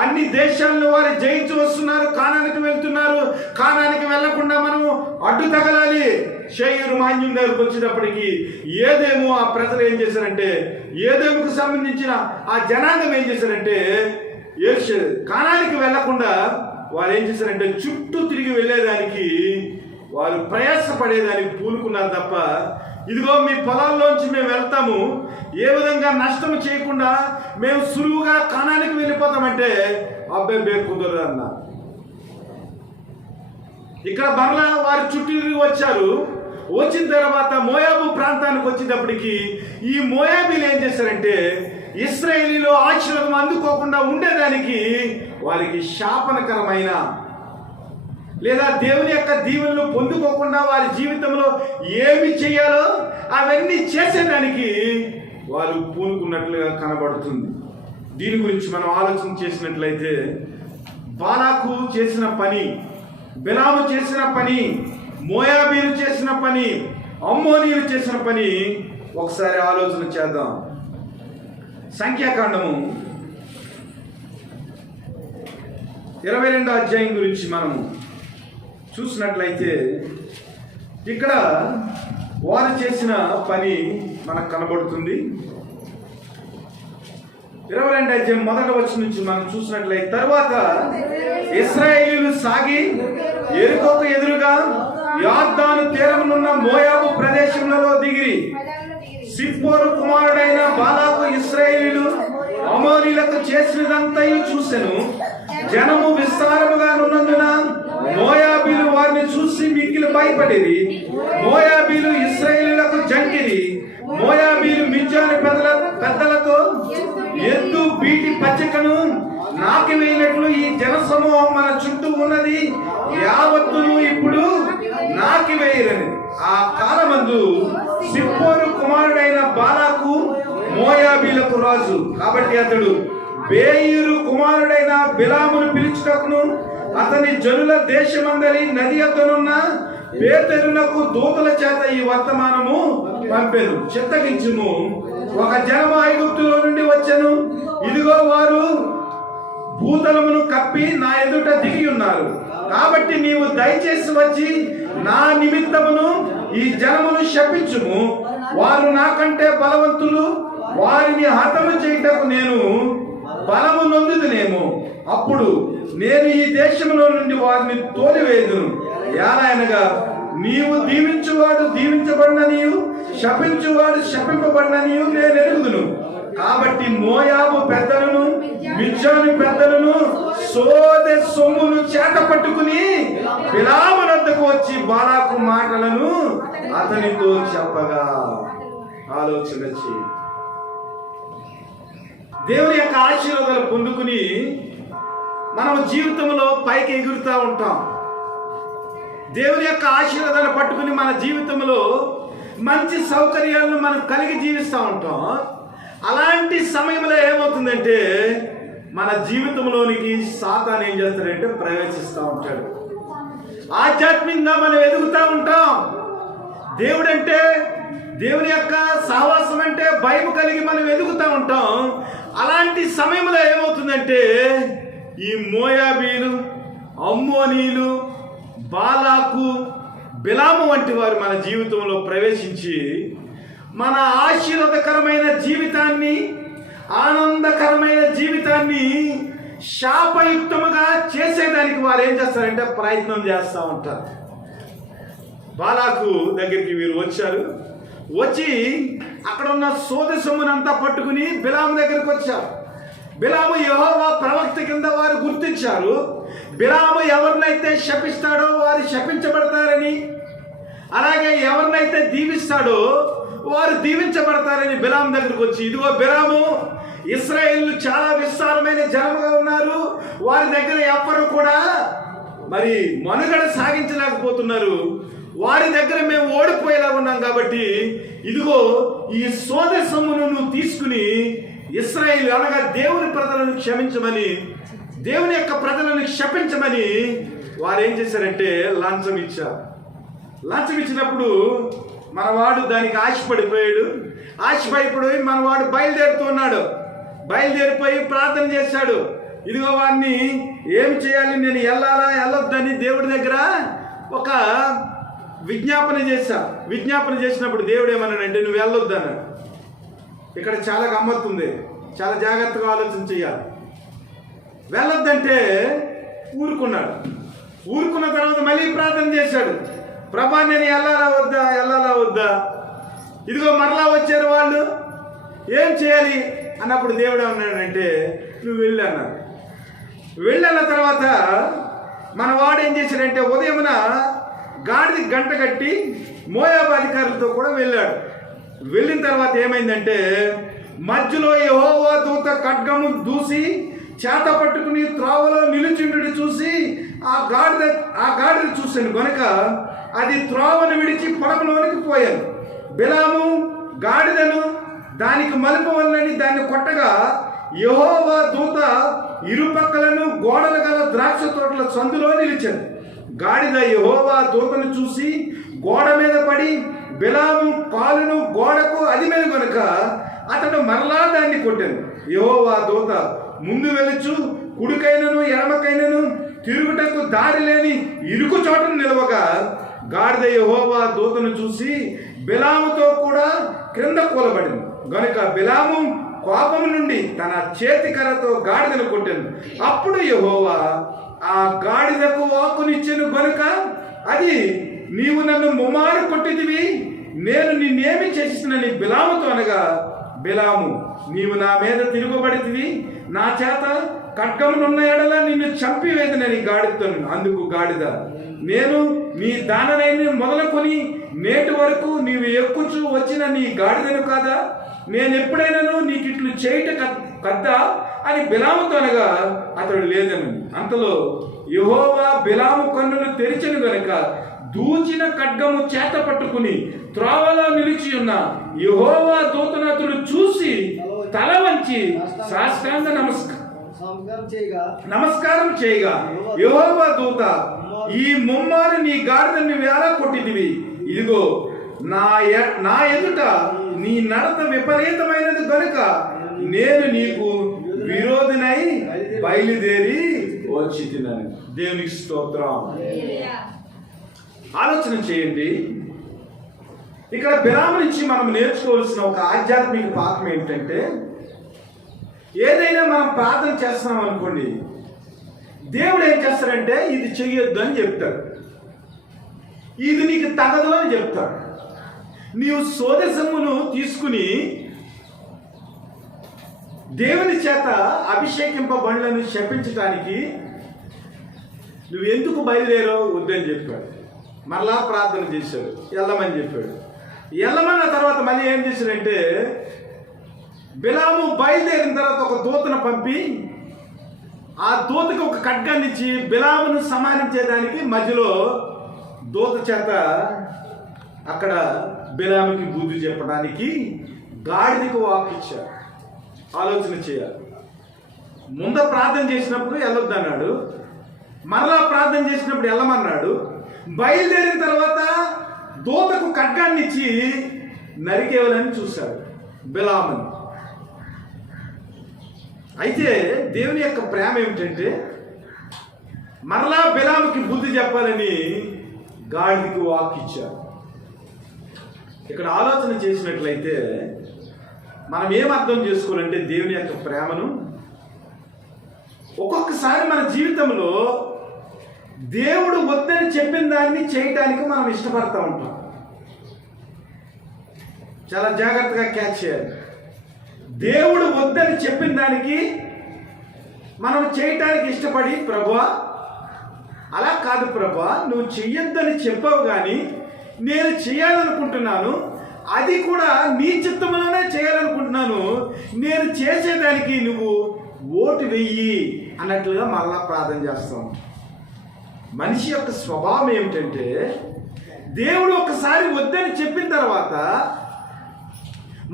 అన్ని దేశాలను వారు జయించి వస్తున్నారు, కానానికి వెళ్తున్నారు. కానానికి వెళ్లకుండా మనం అడ్డు తగలాలి. షేయరు మాన్యం దగ్గరకు వచ్చేటప్పటికి ఏదేమో ఆ ప్రజలు ఏం చేశారంటే, ఏదేముకు సంబంధించిన ఆ జనాంగం ఏం చేశారంటే, కానానికి వెళ్లకుండా వారు ఏం చేశారంటే చుట్టూ తిరిగి వెళ్ళేదానికి వారు ప్రయాసపడేదానికి పూనుకున్నారు తప్ప, ఇదిగో మీ పొలాల్లోంచి మేము వెళ్తాము, ఏ విధంగా నష్టం చేయకుండా మేము సులువుగా కానానికి వెళ్ళిపోతామంటే అబ్బాయి కుదరదు అన్నారు. ఇక్కడ మరలా వారు చుట్టూ తిరిగి వచ్చారు. వచ్చిన తర్వాత మోయాబు ప్రాంతానికి వచ్చేటప్పటికి ఈ మోయాబీలు ఏం చేశారంటే ఇశ్రాయేలీలో ఆశీర్వాదం అందుకోకుండా ఉండేదానికి వారికి శాపనకరమైన లేదా దేవుని యొక్క దీవెనలు పొందుకోకుండా వారి జీవితంలో ఏమి చేయాలో అవన్నీ చేసేదానికి వారు పూనుకున్నట్లుగా కనబడుతుంది. దీని గురించి మనం ఆలోచన చేసినట్లయితే బాలాకు చేసిన పని, బిలాము చేసిన పని, మోయాబీలు చేసిన పని, అమ్మోనీయులు చేసిన పని ఒకసారి ఆలోచన చేద్దాం. సంఖ్యాకాండము 22వ అధ్యాయం గురించి మనము చూసినట్లయితే ఇక్కడ వారు చేసిన పని మనకు కనబడుతుంది. 22వ అధ్యాయం 1వ వచనం నుంచి మనం చూసినట్లయితే, తర్వాత ఇశ్రాయేలీయులు సాగి యెరికోకు ఎదురుగా యొర్దాను తీరమునున్న మోయాబు ప్రదేశములలో దిగిరి. సిప్పోరు కుమారుడైన బాలాకు ఇశ్రాయేలీయులు అమోరీయులకు చేసినదంతయు చూసెను. జనము విస్తారముగా ఉన్నందున మోయాబీలు వారిని చూసి మిక్కిలి భయపడిరి. మోయాబీలు ఇశ్రాయేలీయులకు జంకిరి. మోయాబీలు మిద్యాను పెద్దలతో ఎద్దు బీటి పచ్చికను నాకి వేయినట్లు ఈ జన సమూహం మన చుట్టూ ఉన్నది యావత్తును ఇప్పుడు నాకి వేయరని. ఆ కాలమందు సిప్పోరు కుమారుడైన బాలాకు మోయాబీలకు రాజు. కాబట్టి అతడు బేయూరు కుమారుడైన బిలామును పిలుచుటకును అతని జనుల దేశమందరి నది యొద్దనున్న బేతెరునకు దూతల చేత ఈ వర్తమానము పంపెను. చిత్తగించుము, ఒక జనము ఐగుప్తులో నుండి వచ్చెను. ఇదిగో వారు భూతలమును కప్పి నా ఎదుట దిగి ఉన్నారు. కాబట్టి నీవు దయచేసి వచ్చి నా నిమిత్తమును ఈ జనమును శపించుము. వారు నాకంటే బలవంతులు, వారిని హతము చేయుటకు నేను బలము నొందుదునేమో. అప్పుడు నేను ఈ దేశంలో నుండి వారిని తోలివేయుదును. ఎలాగనగా నీవు దీవించువాడు దీవించబడిననియు, శపించువాడు శపింపబడిననియు నేను ఎరుగుదును. కాబట్టి మోయాబు పెద్దలను మిద్యాను పెద్దలను సోదె సొమ్మును చేత పట్టుకుని బిలాము వద్దకు వచ్చి బాలాకు మాటలను అతనితో చెప్పగా. ఆలోచన చేయి. దేవుని యొక్క ఆశీర్వాదాలు పొందుకుని మనం జీవితంలో పైకి ఎగురుతూ ఉంటాం. దేవుని యొక్క ఆశీర్వాదాలు పట్టుకుని మన జీవితంలో మంచి సౌకర్యాలను మనం కలిగి జీవిస్తూ ఉంటాం. అలాంటి సమయంలో ఏమవుతుందంటే మన జీవితంలోనికి సాతాను ఏం చేస్తాడంటే ప్రవేశిస్తూ ఉంటాడు. ఆధ్యాత్మికంగా మనం ఎదుగుతూ ఉంటాం. దేవుడంటే, దేవుని యొక్క సహవాసం అంటే భయం కలిగి మనం ఎదుగుతూ ఉంటాం. అలాంటి సమయంలో ఏమవుతుందంటే ఈ మోయాబీలు, అమ్మోనీయులు, బాలాకు, బిలాము వంటి వారు మన జీవితంలో ప్రవేశించి మన ఆశీర్వాదకరమైన జీవితాన్ని, ఆనందకరమైన జీవితాన్ని శాపయుక్తముగా చేసేదానికి వారు ఏం చేస్తారంటే ప్రయత్నం చేస్తూ ఉంటారు. బాలాకు దగ్గరికి వీరు వచ్చారు. వచ్చి అక్కడ ఉన్న సోదె సొమ్మునంతా పట్టుకుని బిలాము దగ్గరికి వచ్చారు. బిలాము యెహోవా ప్రవక్త కింద వారు గుర్తించారు. బిలాము ఎవరినైతే శపిస్తాడో వారు శపించబడతారని, అలాగే ఎవరినైతే దీవిస్తాడో వారు దీవించబడతారని బిలాము దగ్గరికి వచ్చి, ఇదిగో బిలాము, ఇశ్రాయేలు చాలా విస్తారమైన జనముగా ఉన్నారు, వారి దగ్గర ఎవ్వరు కూడా మరి మనుగడ సాగించలేకపోతున్నారు, వారి దగ్గర మేము ఓడిపోయేలా ఉన్నాం. కాబట్టి ఇదిగో ఈ సోదె సొమ్మును నువ్వు తీసుకుని ఇశ్రాయేలు అనగా దేవుని ప్రజలను క్షమించమని, దేవుని యొక్క ప్రజలను శపించమని వారు ఏం చేశారంటే లంచం ఇచ్చారు. లంచం ఇచ్చినప్పుడు మనవాడు దానికి ఆశపడిపోయాడు. ఆశపడిపోయి మనవాడు బయలుదేరుతున్నాడు. బయలుదేరిపోయి ప్రార్థన చేశాడు. ఇదిగో వాడిని ఏమి చేయాలి, నేను వెళ్ళాలా వెళ్ళొద్దని దేవుడి దగ్గర ఒక విజ్ఞాపన చేసినప్పుడు దేవుడు ఏమన్నాడంటే నువ్వు వెళ్ళొద్దు అన్నాడు. ఇక్కడ చాలా గమ్మత్తుంది, చాలా జాగ్రత్తగా ఆలోచన చేయాలి. వెళ్ళొద్దంటే ఊరుకున్న తర్వాత మళ్ళీ ప్రార్థన చేశాడు, ప్రభా నేను వెళ్ళాలా వద్దా, ఇదిగో మరలా వచ్చారు వాళ్ళు, ఏం చేయాలి అన్నప్పుడు దేవుడు ఏమన్నాడంటే నువ్వు వెళ్ళి అన్నాడు. వెళ్ళిన తర్వాత మన వాడు ఏం చేశాడంటే ఉదయమున గాడిద గంట కట్టి మోయాబు అధికారులతో కూడా వెళ్ళాడు. వెళ్ళిన తర్వాత ఏమైందంటే మధ్యలో యెహోవా దూత ఖడ్గము దూసి చేత పట్టుకుని త్రోవలో నిలుచుండు చూసి ఆ గాడిద చూశాను గనుక అది త్రోవను విడిచి పొలంలోనికి పోయాను. బిలాము గాడిదను దానికి మలుపవలనని దాన్ని కొట్టగా యెహోవా దూత ఇరుపక్కలను గోడలు గల ద్రాక్ష తోటల సందులో నిలిచాను. గాడిద యెహోవా దూతను చూసి గోడ మీద పడి బిలాము కాలును గోడకు అదిమెను గనుక అతడు మరలా దాన్ని కొట్టాను. యెహోవా దూత ముందు వెలుచు కుడికైనను ఎడమకైనను తిరుగుటకు దారి లేని ఇరుకు చోటను నిలవగా గాడిద యెహోవా దూతను చూసి బిలాముతో కూడా క్రింద కూలబడింది గనుక బిలాము కోపము నుండి తన చేతికర్రతో గాడిదను కొట్టాను. అప్పుడు యెహోవా ఆ గాడిదకు వాక్కునిచ్చెను గనుక అది నీవు నన్ను ముమ్మారు కొట్టితివి, నేను నిన్నేమి చేసినని బిలాముతో అనగా బిలాము నీవు నా మీద తిరుగుబడితివి, నా చేత ఖడ్గమునున్న ఎడల నిన్ను చంపివేదనని గాడిదతో. అందుకు గాడిద నేను నీ దాననైన మొదలుకొని నేటి వరకు నీవు ఎక్కుచూ వచ్చిన నీ గాడిదను కాదా, నేను ఎప్పుడైనాను నీకు ఇట్లు చేయట కద్దా అని బిలాముతో అనగా అతడు లేదను. అంతలో యెహోవా బిలాము కన్నులు తెరిచెను గనుక దూచిన ఖడ్గము చేత పట్టుకుని త్రోవలో నిలిచి ఉన్న యెహోవా దూతను అతడు చూసి తల వంచి సాష్టాంగ నమస్కారం చేయగా యెహోవా దూత ఈ ముమ్మారు నీ గాడిదని వేళ కొట్టిదివి, ఇదిగో నా ఎదుట నీ నడత విపరీతమైనది గనుక నేను నీకు విరోధినై బయలుదేరి వచ్చి తిన్నాను. దేవునికి స్తోత్రం. ఆలోచన చేయండి, ఇక్కడ బిలాము నుంచి మనం నేర్చుకోవాల్సిన ఒక ఆధ్యాత్మిక పాఠం ఏంటంటే ఏదైనా మనం ప్రార్థన చేస్తున్నాం అనుకోండి, దేవుడు ఏం చేస్తాడంటే ఇది చెయ్యొద్దు అని చెప్తాడు, ఇది నీకు తగదు అని చెప్తాడు. నీవు సోదసమును తీసుకుని దేవుని చేత అభిషేకింపబడులను శపించడానికి నువ్వు ఎందుకు బయలుదేరో వద్దని చెప్పాడు. మరలా ప్రార్థన చేశాడు, వెళ్ళమని చెప్పాడు. వెళ్ళమన్న తర్వాత మళ్ళీ ఏం చేశాడంటే బిలాము బయలుదేరిన తర్వాత ఒక దూతను పంపి ఆ దూతకి ఒక ఖడ్గాన్ని ఇచ్చి బిలామును సంహరించేదానికి మధ్యలో దూత చేత అక్కడ బిలాముకి బుద్ధి చెప్పడానికి గాడిదకు వాకిచ్చాడు. ఆలోచన చేయాలి. ముందు ప్రార్థన చేసినప్పుడు వెళ్ళొద్దు అన్నాడు, మరలా ప్రార్థన చేసినప్పుడు వెళ్ళమన్నాడు. బయలుదేరిన తర్వాత దూతకు ఖడ్గాన్ని ఇచ్చి నరికేయాలని చూశాడు బిలాముని. అయితే దేవుని యొక్క ప్రేమ ఏమిటంటే మరలా బిలాముకి బుద్ధి చెప్పాలని గాడిదకు వాకిచ్చాడు. ఇక్కడ ఆలోచన చేసినట్లయితే మనం ఏం అర్థం చేసుకోవాలంటే దేవుని యొక్క ప్రేమను ఒక్కొక్కసారి మన జీవితంలో దేవుడు వద్దని చెప్పిన దాన్ని చేయటానికి మనం ఇష్టపడతా ఉంటాం. చాలా జాగ్రత్తగా క్యాచ్ చేయాలి. దేవుడు వద్దని చెప్పిన దానికి మనం చేయటానికి ఇష్టపడి ప్రభువా అలా కాదు ప్రభువా నువ్వు చెయ్యొద్దని చెప్పావు, కానీ నేను చేయాలనుకుంటున్నాను, అది కూడా నీ చిత్తంలోనే చేయాలనుకుంటున్నాను, నేను చేసేదానికి నువ్వు ఓటు వెయ్యి అన్నట్లుగా మరలా ప్రార్థన చేస్తాం. మనిషి యొక్క స్వభావం ఏమిటంటే దేవుడు ఒకసారి వద్దని చెప్పిన తర్వాత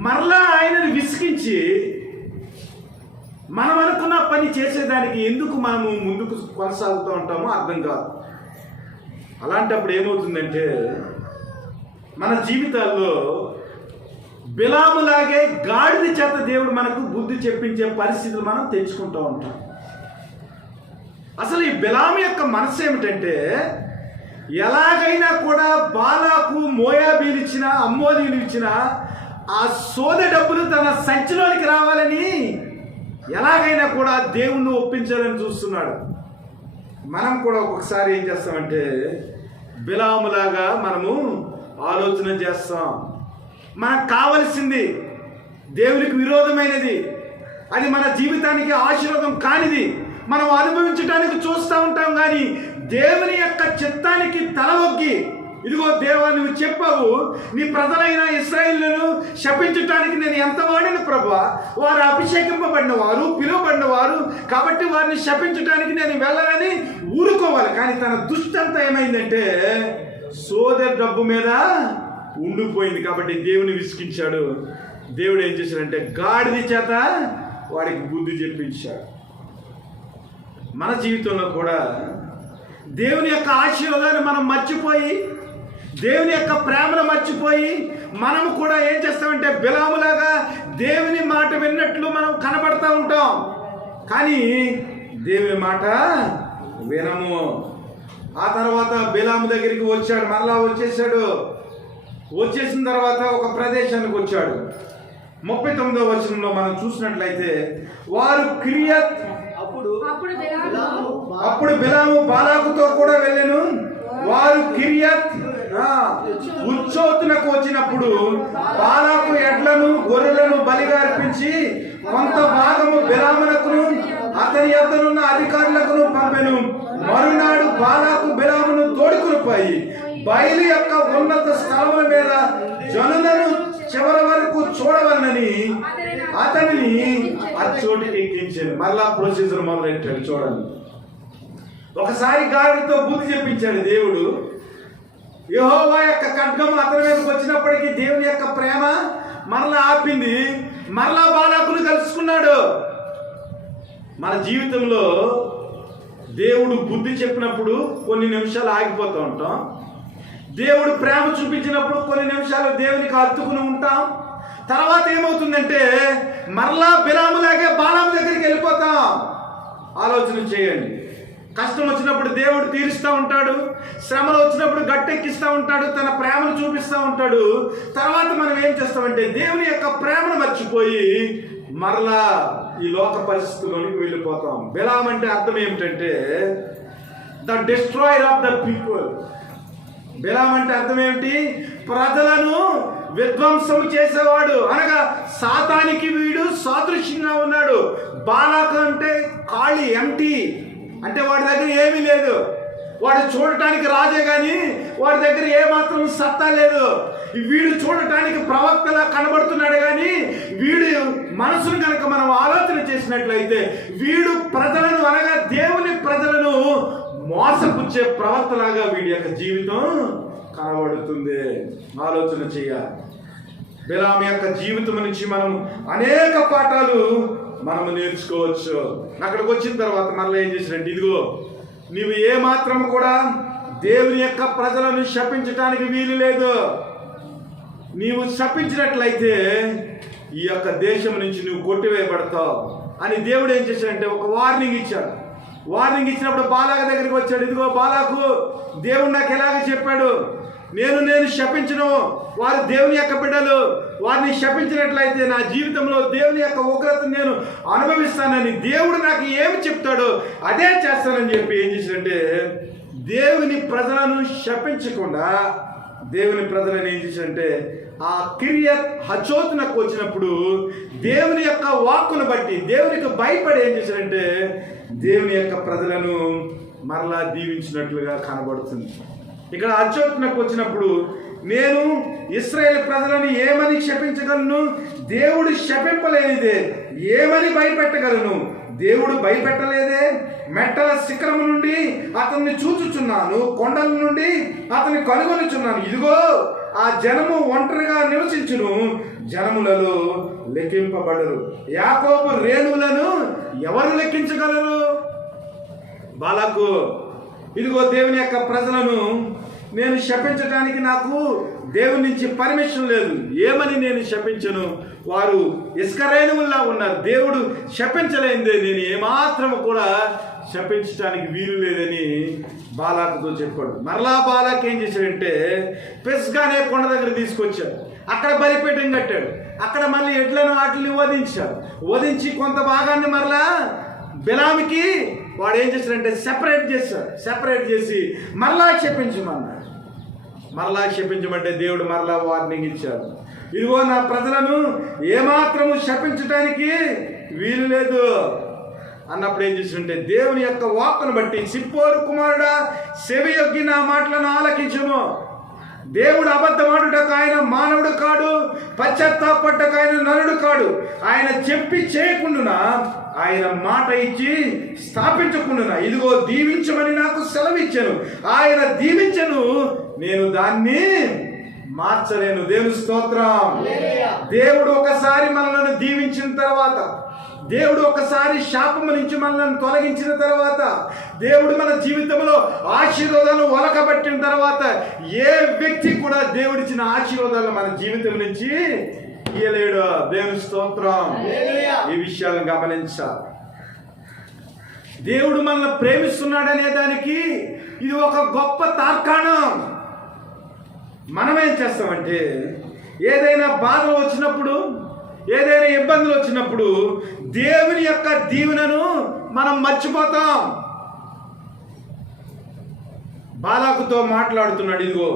మరలా ఆయనను విసిగించి మనం అనుకున్న పని చేసేదానికి ఎందుకు మనము ముందుకు కొనసాగుతూ ఉంటామో అర్థం కాదు. అలాంటప్పుడు ఏమవుతుందంటే మన జీవితాల్లో బిలాములాగే గాడిద చేత దేవుడు మనకు బుద్ధి చెప్పించే పరిస్థితులు మనం తెచ్చుకుంటూ ఉంటాం. అసలు ఈ బిలాము యొక్క మనసు ఏమిటంటే, ఎలాగైనా కూడా బాలాకు మోయాబీలు ఇచ్చిన అమ్మోనీయులు ఇచ్చిన ఆ సోద డబ్బులు తన సంచిలోనికి రావాలని ఎలాగైనా కూడా దేవుణ్ణి ఒప్పించాలని చూస్తున్నాడు. మనం కూడా ఒక్కొక్కసారి ఏం చేస్తామంటే బిలాములాగా మనము ఆలోచన చేస్తాం. మనకు కావలసింది దేవునికి విరోధమైనది, అది మన జీవితానికి ఆశీర్వాదం కానిది మనం అనుభవించడానికి చూస్తూ ఉంటాం. కానీ దేవుని యొక్క చిత్తానికి తల ఒగ్గి, ఇదిగో దేవా నువ్వు చెప్పావు, నీ ప్రజలైన ఇశ్రాయేలును శపించటానికి నేను ఎంత వాడిన ప్రభువా, వారు అభిషేకింపబడిన వారు, పిలువబడిన వారు, కాబట్టి వారిని శపించటానికి నేను వెళ్ళాలని ఊరుకోవాలి. కానీ తన దుష్టంతా ఏమైందంటే సోదరు డబ్బు మీద ఉండిపోయింది. కాబట్టి దేవుని విసిగించాడు. దేవుడు ఏం చేశాడంటే గాడిద చేత వాడికి బుద్ధి చెప్పించాడు. మన జీవితంలో కూడా దేవుని యొక్క ఆశీర్వాదాన్ని మనం మర్చిపోయి, దేవుని యొక్క ప్రేమను మర్చిపోయి మనం కూడా ఏం చేస్తామంటే బిలాములాగా దేవుని మాట విన్నట్లు మనం కనబడతా ఉంటాం. కానీ దేవుని మాట వినము. ఆ తర్వాత బిలాము దగ్గరికి వచ్చాడు, మరలా వచ్చేసిన తర్వాత ఒక ప్రదేశానికి వచ్చాడు. 39వ వచనంలో మనం చూసినట్లయితే వారు కిరియత్, అప్పుడు బిలాము బాలాకుతో కూడా వెళ్ళెను. వారు కిరియత్ ఉచ్చోతునకు వచ్చినప్పుడు బాలాకు ఎడ్లను గొర్రెలను బలిగా అర్పించి కొంత భాగము బిలామునకును అతని యొద్దనున్న అధికారులకును పంపెను. మరునాడు బాలాకు బిలామును తోడుకుని పోయి బయలు యొక్క ఉన్నత స్థలముల మీద జనులను చివరి వరకు చూడవలనని అతనిని అచ్చోటికి ఎక్కించాడు. మళ్ళా ప్రొసీజర్ మొదలెట్టాడు. చూడండి, ఒకసారి గాడితో బుద్ధి చెప్పించాడు దేవుడు. యెహోవా యొక్క ఖడ్గం అతని మీదకి వచ్చినప్పటికీ దేవుని యొక్క ప్రేమ మరలా ఆపింది. మరలా బాలాకును కలుసుకున్నాడు. మన జీవితంలో దేవుడు బుద్ధి చెప్పినప్పుడు కొన్ని నిమిషాలు ఆగిపోతూ ఉంటాం. దేవుడు ప్రేమ చూపించినప్పుడు కొన్ని నిమిషాలు దేవునికి హత్తుకుని ఉంటాం. తర్వాత ఏమవుతుందంటే మరలా బిలాములాగే బాలాము దగ్గరికి వెళ్ళిపోతాం. ఆలోచన చేయండి. కష్టం వచ్చినప్పుడు దేవుడు తీరుస్తూ ఉంటాడు, శ్రమలు వచ్చినప్పుడు గట్టెక్కిస్తూ ఉంటాడు, తన ప్రేమను చూపిస్తూ ఉంటాడు. తర్వాత మనం ఏం చేస్తామంటే దేవుని యొక్క ప్రేమను మర్చిపోయి మరలా ఈ లోక పరిస్థితుల్లోనికి వెళ్ళిపోతాం. బిలాము అంటే అర్థం ఏమిటంటే the destroyer of the people. Balaam అంటే అర్థం ఏమిటి? ప్రజలను విధ్వంసం చేసేవాడు, అనగా సాతానికి వీడు సాదృశ్యంగా ఉన్నాడు. బాలాకు అంటే ఖాళీ, ఎంటీ, అంటే వాడి దగ్గర ఏమీ లేదు. వాడు చూడటానికి రాజే కానీ వాడి దగ్గర ఏమాత్రం సత్తా లేదు. వీడు చూడటానికి ప్రవక్తలా కనబడుతున్నాడు కానీ వీడు మనసును కనుక మనం ఆలోచన చేసినట్లయితే వీడు ప్రజలను, అనగా దేవుని ప్రజలను మోసపుచ్చే ప్రవక్తలాగా వీడి యొక్క జీవితం కనబడుతుంది. ఆలోచన చేయాలి. బిలాము యొక్క జీవితం నుంచి మనం అనేక పాఠాలు మనము నేర్చుకోవచ్చు. అక్కడికి వచ్చిన తర్వాత మరలా ఏం చేసినట్టు, ఇదిగో నీవు ఏ మాత్రం కూడా దేవుని యొక్క ప్రజలను శపించటానికి వీలు లేదు. నీవు శపించినట్లయితే ఈ యొక్క దేశం నుంచి నువ్వు కొట్టివేయబడతావు అని దేవుడు ఏం చేశాడంటే ఒక వార్నింగ్ ఇచ్చాడు. వార్నింగ్ ఇచ్చినప్పుడు బాలాకు దగ్గరికి వచ్చాడు. ఇదిగో బాలాకు, దేవుడు నాకు ఎలాగ చెప్పాడు, నేను శపించను, వారు దేవుని యొక్క బిడ్డలు, వారిని శపించినట్లయితే నా జీవితంలో దేవుని యొక్క ఉగ్రతను నేను అనుభవిస్తానని దేవుడు నాకు ఏమి చెప్తాడో అదే చేస్తానని చెప్పి ఏం చేశాడంటే దేవుని ప్రజలను శపించకుండా దేవుని ప్రజలను ఏం చేశాడంటే ఆ కిరియత్ హచోతునకు వచ్చినప్పుడు దేవుని యొక్క వాక్కును బట్టి దేవునికి భయపడి ఏం చేశాడంటే దేవుని యొక్క ప్రజలను మరలా దీవించినట్లుగా కనబడుతుంది. ఇక్కడ హచోతునకు వచ్చినప్పుడు నేను ఇశ్రాయేలు ప్రజలను ఏమని శపించగలను? దేవుడు శపింపలేనిదే ఏమని భయపెట్టగలను? దేవుడు భయపెట్టలేదే. మెట్టల శిఖరము నుండి అతన్ని చూచుచున్నాను, కొండల నుండి అతన్ని కనుగొనుచున్నాను. ఇదిగో ఆ జనము ఒంటరిగా నివసించును, జనములలో లెక్కింపబడరు. యాకోబు రేణువులను ఎవరు లెక్కించగలరు? బాలాకు, ఇదిగో దేవుని యొక్క ప్రజలను నేను శపించడానికి నాకు దేవుని నుంచి పర్మిషన్ లేదు. ఏమని నేను శపించను? వారు ఇసుక రేణువుల్లా ఉన్నారు. దేవుడు శపించలేనిదే నేను ఏమాత్రము కూడా శపించడానికి వీలు లేదని బాలాకుతో చెప్పాడు. మరలా బాలాక్ ఏం చేశాడంటే పిస్గా అనే కొండ దగ్గర తీసుకొచ్చాడు. అక్కడ బలిపీఠం కట్టాడు. అక్కడ మళ్ళీ ఎడ్లను వాటిని వధించాడు. వధించి కొంత భాగాన్ని మరలా బిలాముకి వాడు ఏం చేశాడంటే సెపరేట్ చేసి మరలా క్షపించమన్నాడు. మరలా క్షపించమంటే దేవుడు మరలా వార్నింగ్ ఇచ్చాడు. ఇదిగో నా ప్రజలను ఏమాత్రము శపించడానికి వీలు లేదు అన్నప్పుడు ఏం చేస్తుంటే దేవుని యొక్క వాక్కును బట్టి సిప్పోరు కుమారుడా సెవియొగ్గి నా మాటలను ఆలకించుము. దేవుడు అబద్ధమాడుటకు ఆయన మానవుడు కాడు, పశ్చాత్తాపడ్డకు ఆయన నరుడు కాడు. ఆయన చెప్పి చేయకుండా ఆయన మాట ఇచ్చి స్థాపించకుండా ఇదిగో దీవించమని నాకు సెలవిచ్చాను. ఆయన దీవించను, నేను దాన్ని మార్చలేను. దేవుని స్తోత్రం. దేవుడు ఒకసారి మనల్ని దీవించిన తర్వాత, దేవుడు ఒకసారి శాపము నుంచి మనల్ని తొలగించిన తర్వాత, దేవుడు మన జీవితంలో ఆశీర్వాదాలు ఒలకబట్టిన తర్వాత ఏ వ్యక్తి కూడా దేవుడిచ్చిన ఆశీర్వాదాలు మన జీవితం నుంచి ఇయ్యలేడు. దేవుని స్తోత్రం. ఈ విషయాలను గమనించాలి. దేవుడు మనల్ని ప్రేమిస్తున్నాడనే దానికి ఇది ఒక గొప్ప తార్కాణం. మనమేం చేస్తామంటే ఏదైనా బాధలు వచ్చినప్పుడు, ఏదైనా ఇబ్బందులు వచ్చినప్పుడు దేవుని యొక్క దీవెనను మనం మర్చిపోతాం. బాలాకుతో మాట్లాడుతున్నాడు. ఇదిగో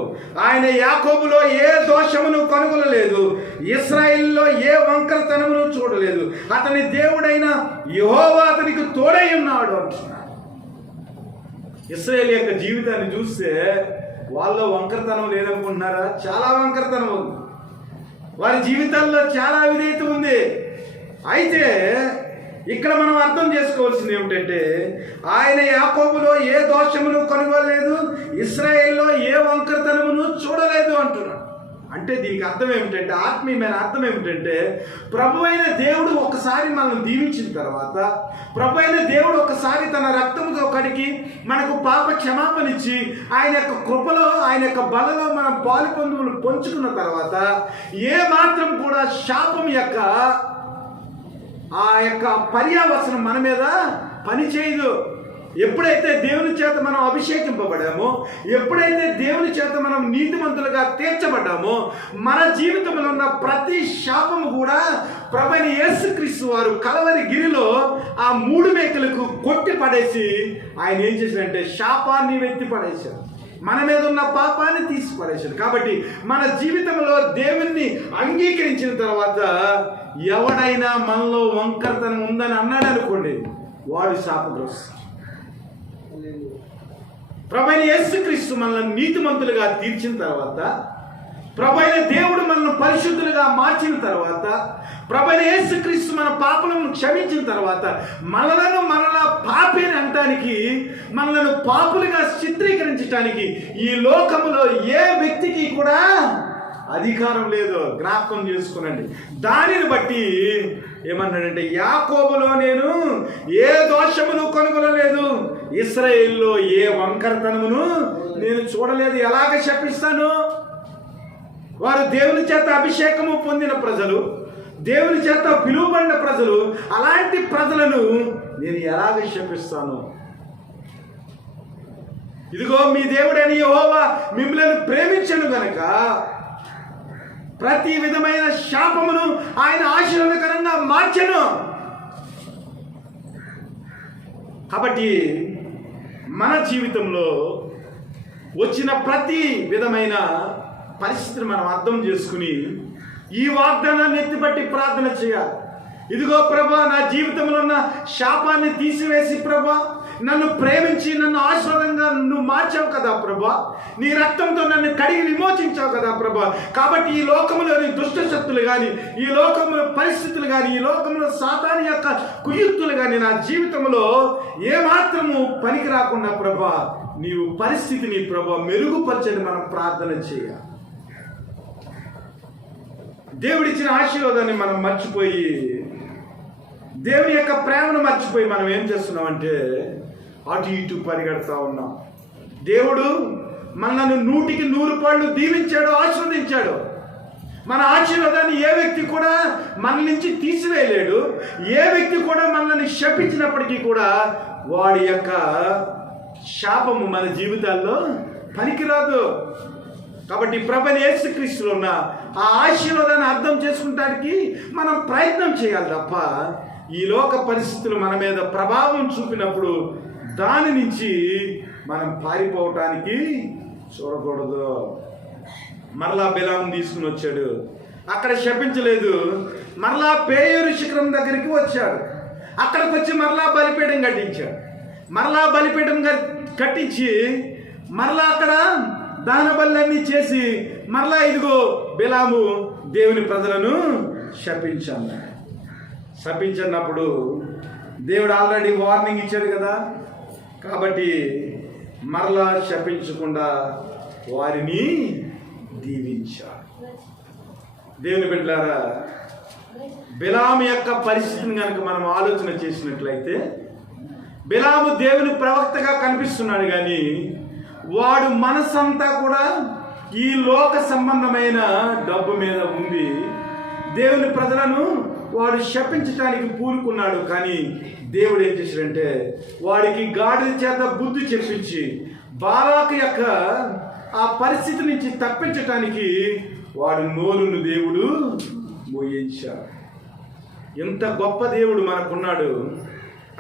ఆయన యాకోబులో ఏ దోషమును కనుగొనలేదు, ఇశ్రాయేలులో ఏ వంకరతనమును చూడలేదు. అతని దేవుడైన యెహోవా అతనికి తోడై ఉన్నాడు అంటున్నాడు. ఇశ్రాయేలు యొక్క జీవితాన్ని చూస్తే వాళ్ళలో వంకరతనం లేదనుకుంటున్నారా? చాలా వంకరతనం ఉంది. వారి జీవితాల్లో చాలా విధేయత ఉంది. అయితే ఇక్కడ మనం అర్థం చేసుకోవాల్సింది ఏమిటంటే ఆయన యాకోబులో ఏ దోషమును కనుగొనలేదు, ఇశ్రాయేల్లో ఏ వంకరతనమును చూడలేదు అంటున్నాడు. అంటే దీనికి అర్థం ఏమిటంటే, ఆత్మీయమైన అర్థం ఏమిటంటే, ప్రభు అయిన దేవుడు ఒకసారి మనల్ని దీవించిన తర్వాత, ప్రభు అయిన దేవుడు ఒకసారి తన రక్తముతో కడిగి మనకు పాప క్షమాపణ ఇచ్చి ఆయన యొక్క కృపలో, ఆయన యొక్క బలలో మనం పాలు పంచుకున్న తర్వాత ఏ మాత్రం కూడా శాపం యొక్క ఆ యొక్క పర్యావసనం మన మీద పనిచేయదు. ఎప్పుడైతే దేవుని చేత మనం అభిషేకింపబడామో, ఎప్పుడైతే దేవుని చేత మనం నీతిమంతులుగా తీర్చబడ్డామో, మన జీవితంలో ఉన్న ప్రతి శాపము కూడా ప్రభువైన యేసుక్రీస్తు వారు కలవరి గిరిలో ఆ 3 మేకలకు కొట్టి పడేసి ఆయన ఏం చేశాడంటే శాపాన్ని వెత్తి పడేశాడు. మన మీద ఉన్న పాపాన్ని తీసి పడేశాడు. కాబట్టి మన జీవితంలో దేవుణ్ణి అంగీకరించిన తర్వాత ఎవడైనా మనలో వంకరతనం ఉందని అన్నాడు అనుకోండి, వాడు శాపగ్రస్తుడు. ప్రభువైన యేసుక్రీస్తు మనల్ని నీతిమంతులుగా తీర్చిన తర్వాత, ప్రభువైన దేవుడు మనల్ని పరిశుద్ధులుగా మార్చిన తర్వాత, ప్రభువైన యేసుక్రీస్తు మన పాపలను క్షమించిన తర్వాత మరలా పాపి అనటానికి, మనలను పాపులుగా చిత్రీకరించడానికి ఈ లోకములో ఏ వ్యక్తికి కూడా అధికారం లేదు. జ్ఞాపకం చేసుకునండి. దానిని బట్టి ఏమన్నాడంటే, యాకోబులో నేను ఏ దోషమును కనుగొనలేదు, ఇశ్రాయేలులో ఏ వంకరతనమును నేను చూడలేదు. ఎలాగ శపిస్తాను? వారు దేవుని చేత అభిషేకము పొందిన ప్రజలు, దేవుని చేత పిలువబడిన ప్రజలు. అలాంటి ప్రజలను నేను ఎలాగ శపిస్తాను? ఇదిగో మీ దేవుడైన యెహోవా మిమ్మల్ని ప్రేమించను గనక ప్రతి విధమైన శాపమును ఆయన ఆశీర్వాదకరంగా మార్చెను. కాబట్టి మన జీవితంలో వచ్చిన ప్రతి విధమైన పరిస్థితిని మనం అర్థం చేసుకుని ఈ వాగ్దానాన్ని ఎత్తిపట్టి ప్రార్థన చేయాలి. ఇదిగో ప్రభా, నా జీవితంలో ఉన్న శాపాన్ని తీసివేసి ప్రభా, నన్ను ప్రేమించి నన్ను ఆశీర్వాదంగా నువ్వు మార్చావు కదా ప్రభా, నీ రక్తంతో నన్ను కడిగి విమోచించావు కదా ప్రభా. కాబట్టి ఈ లోకంలోని దుష్ట శక్తులు కానీ, ఈ లోకంలో పరిస్థితులు కానీ, ఈ లోకంలో సాతాను యొక్క కుయుక్తులు కానీ నా జీవితంలో ఏమాత్రము పనికి రాకుండా ప్రభా, నీవు పరిస్థితిని ప్రభా మెరుగుపరచని మనం ప్రార్థన చేయాలి. దేవుడిచ్చిన ఆశీర్వాదాన్ని మనం మర్చిపోయి, దేవుని యొక్క ప్రేమను మర్చిపోయి మనం ఏం చేస్తున్నామంటే అటు ఇటు పరిగెడతా ఉన్నాం. దేవుడు మనల్ని 100కి 100 పళ్ళు దీవించాడు, ఆశీర్వదించాడు. మన ఆశీర్వాదాన్ని ఏ వ్యక్తి కూడా మన నుంచి తీసివేయలేడు. ఏ వ్యక్తి కూడా మనల్ని శపించినప్పటికీ కూడా వాడి యొక్క శాపము మన జీవితాల్లో పనికిరాదు. కాబట్టి ప్రభువైన యేసుక్రీస్తులో ఉన్న ఆ ఆశీర్వాదాన్ని అర్థం చేసుకుంటానికి మనం ప్రయత్నం చేయాలి తప్ప ఈ లోక పరిస్థితులు మన మీద ప్రభావం చూపినప్పుడు దాని నుంచి మనం పారిపోవటానికి చూడకూడదు. మరలా బిలాము తీసుకుని వచ్చాడు, అక్కడ శపించలేదు. మరలా పేయూరు శిఖరం దగ్గరికి వచ్చాడు. అక్కడికి వచ్చి మరలా బలిపీఠం కట్టించాడు. మరలా బలిపీఠం కట్టించి మరలా అక్కడ దహన బలులన్నీ చేసి మరలా ఇదిగో బిలాము దేవుని ప్రజలను శపించన్నప్పుడు దేవుడు ఆల్రెడీ వార్నింగ్ ఇచ్చాడు కదా. కాబట్టి మరలా శపించకుండా వారిని దీవించాడు. దేవుని బిడ్డలారా, బిలాము యొక్క పరిస్థితిని కనుక మనం ఆలోచన చేసినట్లయితే, బిలాము దేవుని ప్రవక్తగా కనిపిస్తున్నాడు, కానీ వాడు మనసంతా కూడా ఈ లోక సంబంధమైన డబ్బు మీద ఉంది. దేవుని ప్రజలను వాడు శపించటానికి పూనుకున్నాడు. కానీ దేవుడు ఏం చేశాడంటే వాడికి గాడిద చేత బుద్ధి చెప్పించి బాలాకు యొక్క ఆ పరిస్థితి నుంచి తప్పించటానికి వాడు నోరును దేవుడు మోయించాడు. ఎంత గొప్ప దేవుడు మనకున్నాడు.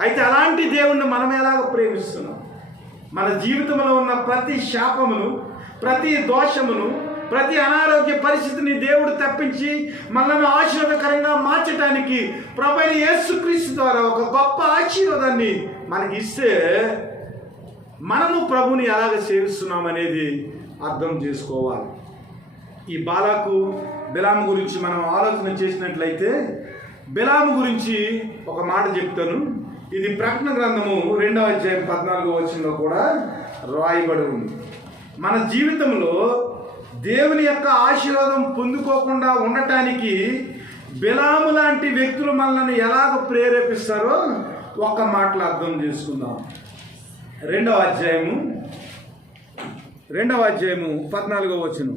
అయితే అలాంటి దేవుణ్ణి మనం ఎలాగ ప్రేమిస్తున్నాం? మన జీవితంలో ఉన్న ప్రతి శాపమును, ప్రతి దోషమును, ప్రతి అనారోగ్య పరిస్థితిని దేవుడు తప్పించి మనల్ని ఆశీర్వాదకరంగా మార్చడానికి ప్రభువైన యేసుక్రీస్తు ద్వారా ఒక గొప్ప ఆశీర్వాదాన్ని మనకి ఇస్తే మనము ప్రభుని ఎలాగ సేవిస్తున్నాం అనేది అర్థం చేసుకోవాలి. ఈ బాలాకు బిలాము గురించి మనం ఆలోచన చేసినట్లయితే, బిలాము గురించి ఒక మాట చెప్తాను. ఇది ప్రకటన గ్రంథము 2వ అధ్యాయం 14వ వచనంలో కూడా రాయబడి ఉంది. మన జీవితంలో దేవుని యొక్క ఆశీర్వాదం పొందుకోకుండా ఉండటానికి బిలాము లాంటి వ్యక్తులు మనల్ని ఎలాగ ప్రేరేపిస్తారో ఒక్క మాటలో అర్థం చేసుకుందాం. 2వ అధ్యాయము 14వ వచనం.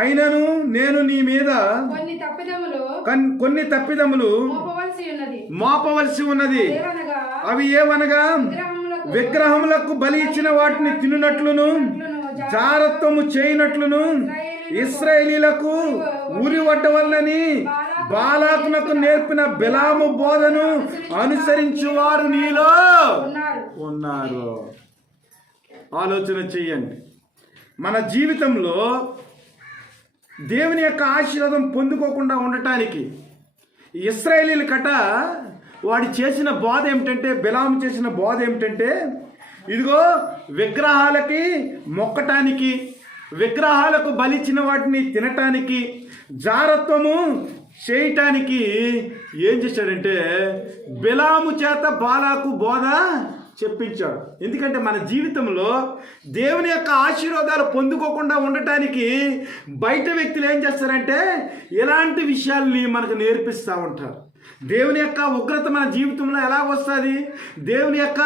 అయినను నేను నీ మీద కొన్ని తప్పిదములు మోపవలసి ఉన్నది. అవి ఏవనగా, విగ్రహములకు బలి ఇచ్చిన వాటిని తినునట్లును, జారత్వము చేయనట్లును, ఇశ్రాయేలీలకు ఊరి వడ్డవల్లని బాలాకునకు నేర్పిన బిలాము బోధను అనుసరించువారు నీలో ఉన్నారు. ఆలోచన చెయ్యండి. మన జీవితంలో దేవుని యొక్క ఆశీర్వాదం పొందుకోకుండా ఉండటానికి ఇశ్రాయేలీల కట వాడు చేసిన బోధ ఏమిటంటే, బిలాము చేసిన బోధ ఏమిటంటే, ఇదిగో విగ్రహాలకి మొక్కటానికి, విగ్రహాలకు బలిచ్చిన వాటిని తినటానికి, జారత్వము చేయటానికి ఏం చేశాడంటే బిలాము చేత బాలాకు బోధ చెప్పించాడు. ఎందుకంటే మన జీవితంలో దేవుని యొక్క ఆశీర్వాదాలు పొందుకోకుండా ఉండటానికి బయట వ్యక్తులు ఏం చేస్తారంటే ఇలాంటి విషయాల్ని మనకు నేర్పిస్తూ ఉంటారు. దేవుని యొక్క ఉగ్రత మన జీవితంలో ఎలా వస్తుంది, దేవుని యొక్క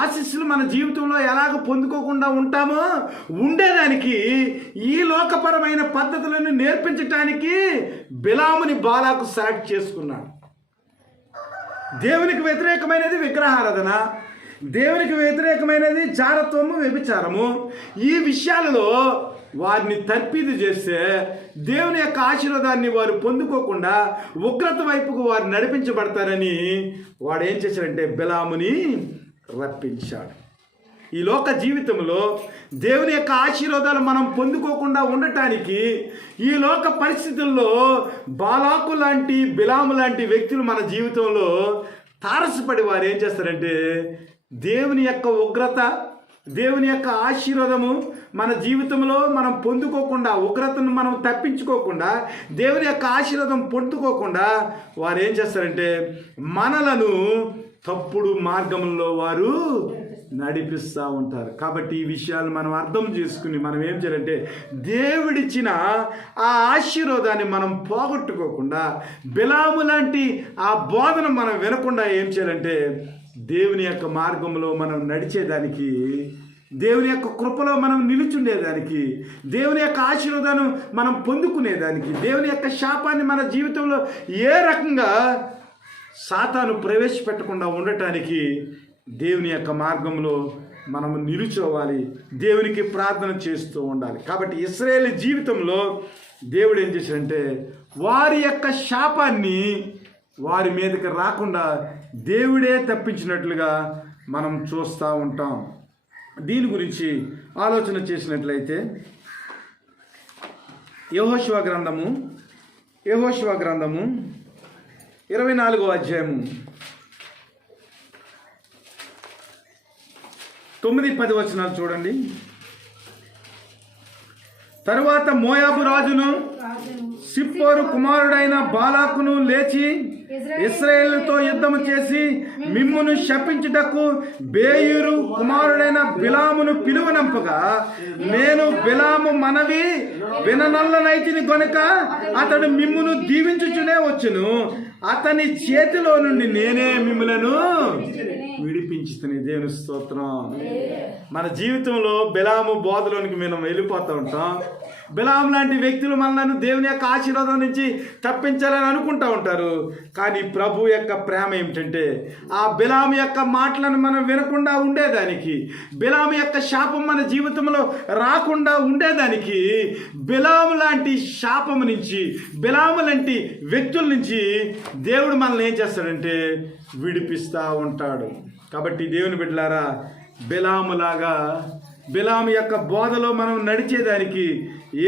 ఆశీస్సులు మన జీవితంలో ఎలాగ పొందుకోకుండా ఉంటామో ఉండేదానికి ఈ లోకపరమైన పద్ధతులను నేర్పించటానికి బిలాముని బాలాకు సెలెక్ట్ చేసుకున్నాడు. దేవునికి వ్యతిరేకమైనది విగ్రహారాధన, దేవునికి వ్యతిరేకమైనది జారత్వము, వ్యభిచారము. ఈ విషయాలలో వారిని తర్పీదు చేస్తే దేవుని యొక్క ఆశీర్వాదాన్ని వారు పొందుకోకుండా ఉగ్రత వైపుకు వారు నడిపించబడతారని వాడు ఏం చేశాడంటే బిలాముని రప్పించాడు. ఈ లోక జీవితంలో దేవుని యొక్క ఆశీర్వాదాలు మనం పొందుకోకుండా ఉండటానికి ఈ లోక పరిస్థితుల్లో బాలాకు లాంటి, బిలాము లాంటి వ్యక్తులు మన జీవితంలో తారసపడి వారు ఏం చేస్తారంటే దేవుని యొక్క ఉగ్రత, దేవుని యొక్క ఆశీర్వాదము మన జీవితంలో మనం పొందుకోకుండా, ఉగ్రతను మనం తప్పించుకోకుండా, దేవుని యొక్క ఆశీర్వాదం పొందుకోకుండా వారు ఏం చేస్తారంటే మనలను తప్పుడు మార్గంలో వారు నడిపిస్తూ ఉంటారు. కాబట్టి ఈ విషయాలు మనం అర్థం చేసుకుని మనం ఏం చేయాలంటే దేవుడిచ్చిన ఆ ఆశీర్వాదాన్ని మనం పోగొట్టుకోకుండా, బిలాము లాంటి ఆ బోధన మనం వినకుండా ఏం చేయాలంటే దేవుని యొక్క మార్గంలో మనం నడిచేదానికి దేవుని యొక్క కృపలో మనం నిలుచుండేదానికి, దేవుని యొక్క ఆశీర్వాదాన్ని మనం పొందుకునేదానికి, దేవుని యొక్క శాపాన్ని మన జీవితంలో ఏ రకంగా సాతాను ప్రవేశపెట్టకుండా ఉండటానికి దేవుని యొక్క మార్గంలో మనము నిలుచోవాలి, దేవునికి ప్రార్థన చేస్తూ ఉండాలి. కాబట్టి ఇశ్రాయేలు జీవితంలో దేవుడు ఏం చేశాడంటే వారి యొక్క శాపాన్ని వారి మీదకి రాకుండా దేవుడే తప్పించినట్లుగా మనం చూస్తూ ఉంటాం. దీని గురించి ఆలోచన చేసినట్లయితే యెహోషువ గ్రంథము 24వ అధ్యాయము 9-10 వచనాలు చూడండి. తరువాత మోయాబు రాజును సిప్పోరు కుమారుడైన బాలాకును లేచి ఇశ్రాయేలుతో యుద్ధము చేసి మిమ్మును శపించుటకు బేయూరు కుమారుడైన బిలామును పిలువనంపగా, నేను బిలాము మనవి విననల్లనైతిని గనుక అతడు మిమ్మును దీవించుచునే వచ్చును, అతని చేతిలో నుండి నేనే మిమ్ములను విడిపించుతుని. దేవుని స్తోత్రం. మన జీవితంలో బిలాము బోధలోనికి మనం వెళ్ళిపోతూ ఉంటాం. బిలాము లాంటి వ్యక్తులు మనల్ని దేవుని యొక్క ఆశీర్వాదం నుంచి తప్పించాలని అనుకుంటూ ఉంటారు. కానీ ప్రభు యొక్క ప్రేమ ఏమిటంటే ఆ బిలాము యొక్క మాటలను మనం వినకుండా ఉండేదానికి, బిలాము యొక్క శాపం మన జీవితంలో రాకుండా ఉండేదానికి, బిలాము లాంటి శాపము నుంచి, బిలాము లాంటి వ్యక్తుల నుంచి దేవుడు మనల్ని ఏం చేస్తాడంటే విడిపిస్తూ ఉంటాడు. కాబట్టి దేవుని బిడ్డలారా, బిలాము యొక్క బోధలో మనం నడిచేదానికి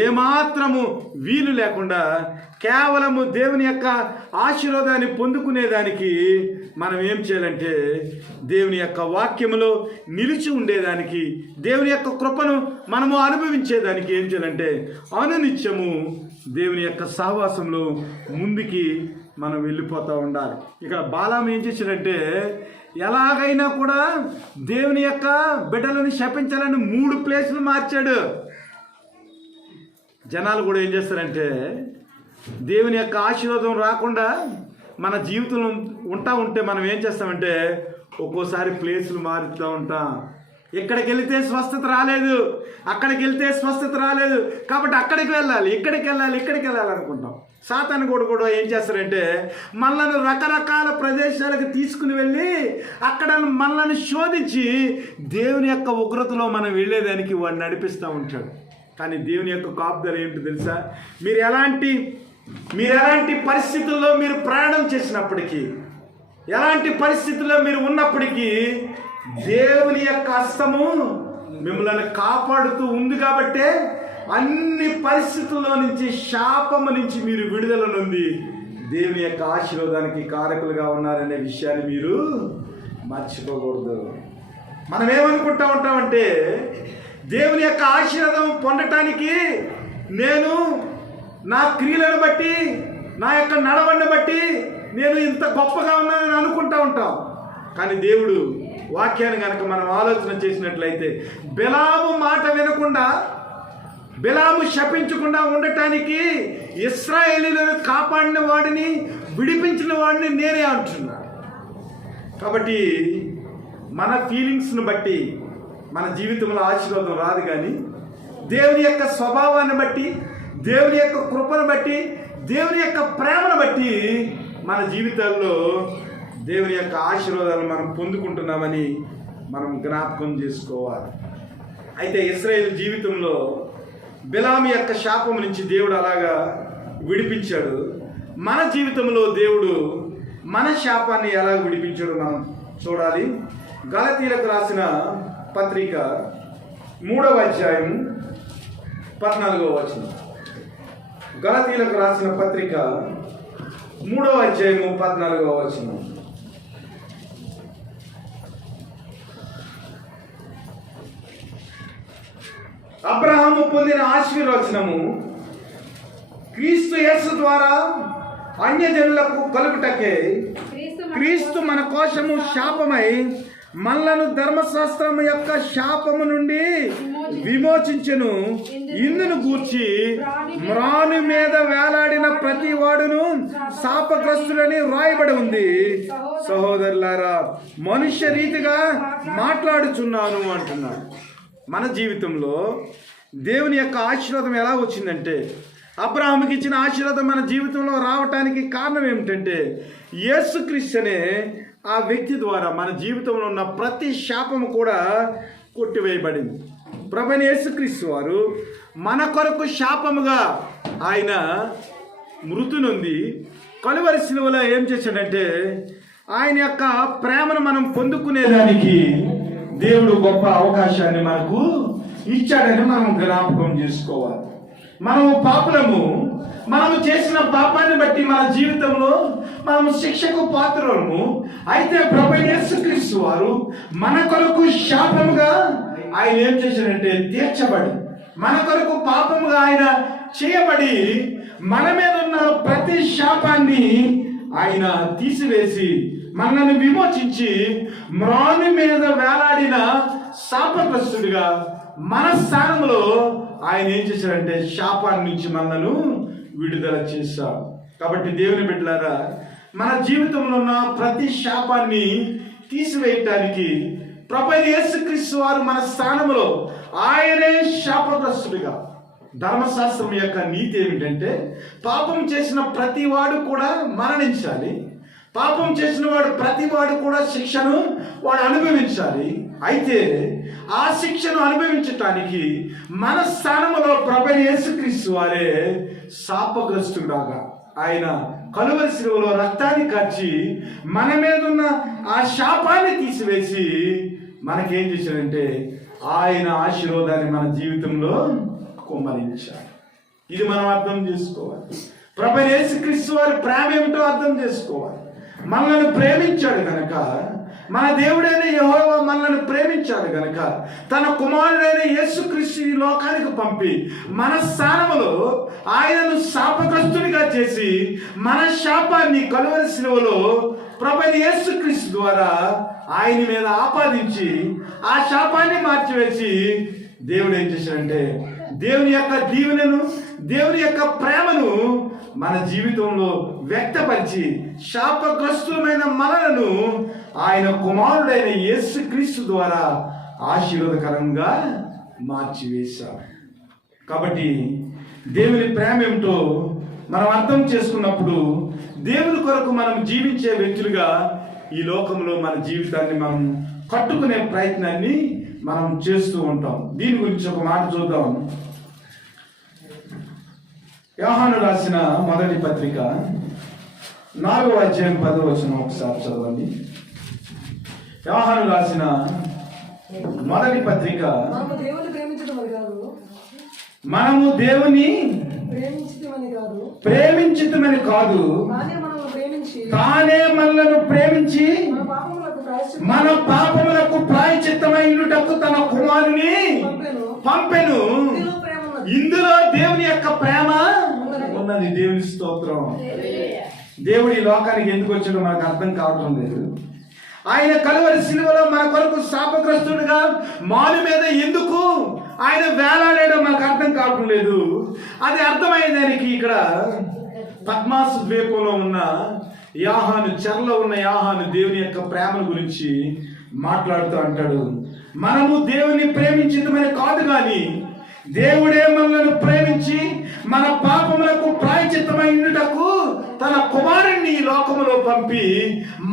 ఏమాత్రము వీలు లేకుండా కేవలము దేవుని యొక్క ఆశీర్వాదాన్ని పొందుకునేదానికి మనం ఏం చేయాలంటే దేవుని యొక్క వాక్యములో నిలిచి ఉండేదానికి, దేవుని యొక్క కృపను మనము అనుభవించేదానికి ఏం చేయాలంటే అనునిత్యము దేవుని యొక్క సహవాసంలో ముందుకి మనం వెళ్ళిపోతూ ఉండాలి. ఇక్కడ బాలాం ఏం చేశాడంటే ఎలాగైనా కూడా దేవుని యొక్క బిడ్డలను శపించాలని 3 ప్లేసులు మార్చాడు. జనాలు కూడా ఏం చేస్తారంటే దేవుని యొక్క ఆశీర్వాదం రాకుండా మన జీవితంలో ఉంటే మనం ఏం చేస్తామంటే ఒక్కోసారి ప్లేసులు మారుతూ ఉంటాం. ఇక్కడికి వెళితే స్వస్థత రాలేదు, అక్కడికి వెళ్తే స్వస్థత రాలేదు, కాబట్టి అక్కడికి వెళ్ళాలి, ఇక్కడికి వెళ్ళాలి అనుకుంటాం. సాతాను కూడా ఏం చేస్తారంటే మనల్ని రకరకాల ప్రదేశాలకు తీసుకుని వెళ్ళి అక్కడ మనల్ని శోధించి దేవుని యొక్క ఉగ్రతలో మనం వెళ్ళేదానికి వాడు నడిపిస్తూ ఉంటాడు. కానీ దేవుని యొక్క కాపుదల ఏంటో తెలుసా? మీరు ఎలాంటి పరిస్థితుల్లో మీరు ప్రయాణం చేసినప్పటికీ, ఎలాంటి పరిస్థితుల్లో మీరు ఉన్నప్పటికీ దేవుని యొక్క హస్తము మిమ్మల్ని కాపాడుతూ ఉంది. కాబట్టే అన్ని పరిస్థితుల్లో నుంచి, శాపము నుంచి మీరు విడుదల నుండి దేవుని యొక్క ఆశీర్వాదానికి కారకులుగా ఉన్నారనే విషయాన్ని మీరు మర్చిపోకూడదు. మనం ఏమనుకుంటా ఉంటామంటే దేవుని యొక్క ఆశీర్వాదం పొందటానికి నేను నా క్రియలను బట్టి, నా యొక్క నడవడిని బట్టి నేను ఇంత గొప్పగా ఉన్నానని అనుకుంటా ఉంటాం. కానీ దేవుడు వాక్యాన్ని కనుక మనం ఆలోచన చేసినట్లయితే బిలాము మాట వినకుండా, బిలాము శపించకుండా ఉండటానికి ఇశ్రాయేలీయులను కాపాడిన వాడిని, విడిపించిన వాడిని నేనే అంటున్నా. కాబట్టి మన ఫీలింగ్స్ను బట్టి మన జీవితంలో ఆశీర్వాదం రాదు. కానీ దేవుని యొక్క స్వభావాన్ని బట్టి, దేవుని యొక్క కృపను బట్టి, దేవుని యొక్క ప్రేమను బట్టి మన జీవితాల్లో దేవుని యొక్క ఆశీర్వాదాలు మనం పొందుకుంటున్నామని మనం జ్ఞాపకం చేసుకోవాలి. అయితే ఇశ్రాయేలు జీవితంలో బిలాము యొక్క శాపం నుంచి దేవుడు అలాగా విడిపించాడు. మన జీవితంలో దేవుడు మన శాపాన్ని ఎలా విడిపించాడో మనం చూడాలి. గలతీయులకు రాసిన పత్రిక 3వ అధ్యాయం 14వ వచనం. గలతీయులకు రాసిన పత్రిక 3వ అధ్యాయము 14వ వచనం. అబ్రహాము పొందిన ఆశీర్వచనము క్రీస్తు యేసు ద్వారా అన్యజనులకు కలుగుటకే క్రీస్తు మన కోసము శాపమై మనలను ధర్మశాస్త్రము యొక్క శాపము నుండి విమోచించెను. ఇందును గూర్చి మ్రాను మీద వేలాడిన ప్రతి వాడును శాపగ్రస్తులని వ్రాయబడి ఉంది. సహోదరులారా, మనుష్య రీతిగా మాట్లాడుచున్నాను అంటున్నాడు. మన జీవితంలో దేవుని యొక్క ఆశీర్వాదం ఎలా వచ్చిందంటే, అబ్రహాముకి ఇచ్చిన ఆశీర్వాదం మన జీవితంలో రావటానికి కారణం ఏమిటంటే, యేసుక్రీస్తు అనే ఆ వ్యక్తి ద్వారా మన జీవితంలో ఉన్న ప్రతి శాపము కూడా కొట్టివేయబడింది. ప్రభువైన యేసుక్రీస్తు వారు మన కొరకు శాపముగా ఆయన మృతి నొంది కలువరి శిలువలో ఏం చేశాడంటే, ఆయన యొక్క ప్రేమను మనం పొందుకునేదానికి దేవుడు గొప్ప అవకాశాన్ని మనకు ఇచ్చాడని మనం జ్ఞాపకం చేసుకోవాలి. మనము పాపులము, మనము చేసిన పాపాన్ని బట్టి మన జీవితంలో మనము శిక్షకు పాత్రము. అయితే ప్రభువైన యేసుక్రీస్తు వారు మన కొరకు శాపముగా ఆయన ఏం చేశాడంటే తీర్చబడి, మన కొరకు పాపముగా ఆయన చేయబడి, మన మీద ఉన్న ప్రతి శాపాన్ని ఆయన తీసివేసి మనల్ని విమోచించి మ్రాను మీద వేలాడిన శాపగ్రస్తుడిగా మన స్థానంలో ఆయన ఏం చేశారంటే శాపాన్ని నుంచి మనలను విడుదల చేశారు. కాబట్టి దేవుని బిడ్డలారా, మన జీవితంలో ఉన్న ప్రతి శాపాన్ని తీసివేయటానికి ప్రభువైన యేసుక్రీస్తు వారు మన స్థానంలో ఆయనే శాపగ్రస్తుడిగా. ధర్మశాస్త్రం యొక్క నీతి ఏమిటంటే, పాపం చేసిన ప్రతి వాడు కూడా మరణించాలి, పాపం చేసిన వాడు ప్రతి వాడు కూడా శిక్షను వాడు అనుభవించాలి. అయితే ఆ శిక్షను అనుభవించటానికి మన స్థానంలో ప్రభువైన యేసుక్రీస్తు వారే శాపగ్రస్తుడాగా ఆయన కలువరి శిలువలో రక్తాన్ని కార్చి మన మీద ఉన్న ఆ శాపాన్ని తీసివేసి మనకేం చేశాడంటే ఆయన ఆశీర్వాదాన్ని మన జీవితంలో కుమ్మరించాడు. ఇది మనం అర్థం చేసుకోవాలి. ప్రభువైన యేసుక్రీస్తు వారి ప్రేమ ఏమిటో అర్థం చేసుకోవాలి. మనల్ని ప్రేమించాడు గనక, మన దేవుడైన యెహోవా మనల్ని ప్రేమించాడు గనక తన కుమారుడైన యేసుక్రీస్తు ఈ లోకానికి పంపి మన స్థానంలో ఆయనను శాపగ్రస్తునిగా చేసి మన శాపాన్ని కలువరి శిలువలో ప్రభువైన యేసుక్రీస్తు ద్వారా ఆయన మీద ఆపాదించి ఆ శాపాన్ని మార్చివేసి దేవుడు ఏం చేశాడంటే దేవుని యొక్క దీవెనను, దేవుని యొక్క ప్రేమను మన జీవితంలో వ్యక్తపరిచి శాపగ్రస్తులమైన మనలను ఆయన కుమారుడైన యేసుక్రీస్తు ద్వారా ఆశీర్వాదకరంగా మార్చివేశారు. కాబట్టి దేవుని ప్రేమ ఏమిటో మనం అర్థం చేసుకున్నప్పుడు దేవుని కొరకు మనం జీవించే వ్యక్తులుగా ఈ లోకంలో మన జీవితాన్ని మనం కట్టుకునే ప్రయత్నాన్ని మనం చేస్తూ ఉంటాం. దీని గురించి ఒక మాట చూద్దాం. యోహాను రాసిన మొదటి పత్రిక 4వ అధ్యాయం 10వ వచనం ఒకసారి చదవండి. యోహాను రాసిన మొదటి పత్రిక, మనము దేవుని ప్రేమించితమని కాదు, తానే మనలను ప్రేమించి మన పాపములకు ప్రాయశ్చిత్తమైనటకు తన కుమారుని పంపెను. ఇందులో దేవుని యొక్క ప్రేమ ఉన్నది. దేవుని స్తోత్రం. దేవుడు ఈ లోకానికి ఎందుకు వచ్చాడో మనకు అర్థం కావటం లేదు. ఆయన కలువరి శిలువలో మన కొరకు శాపగ్రస్తుడిగా మాను మీద ఎందుకు ఆయన వేలాడేయడం మనకు అర్థం కావటం లేదు. అది అర్థమయ్యేదానికి ఇక్కడ పద్మాసు ద్వీపంలో ఉన్న యోహాను, చెరలో ఉన్న యోహాను దేవుని యొక్క ప్రేమను గురించి మాట్లాడుతూ అంటాడు, మనము దేవుని ప్రేమించడమని కాదు కానీ దేవుడే మనలను ప్రేమించి మన పాపములకు ప్రాయశ్చిత్తమైనటకు తన కుమారుణ్ణి ఈ లోకములో పంపి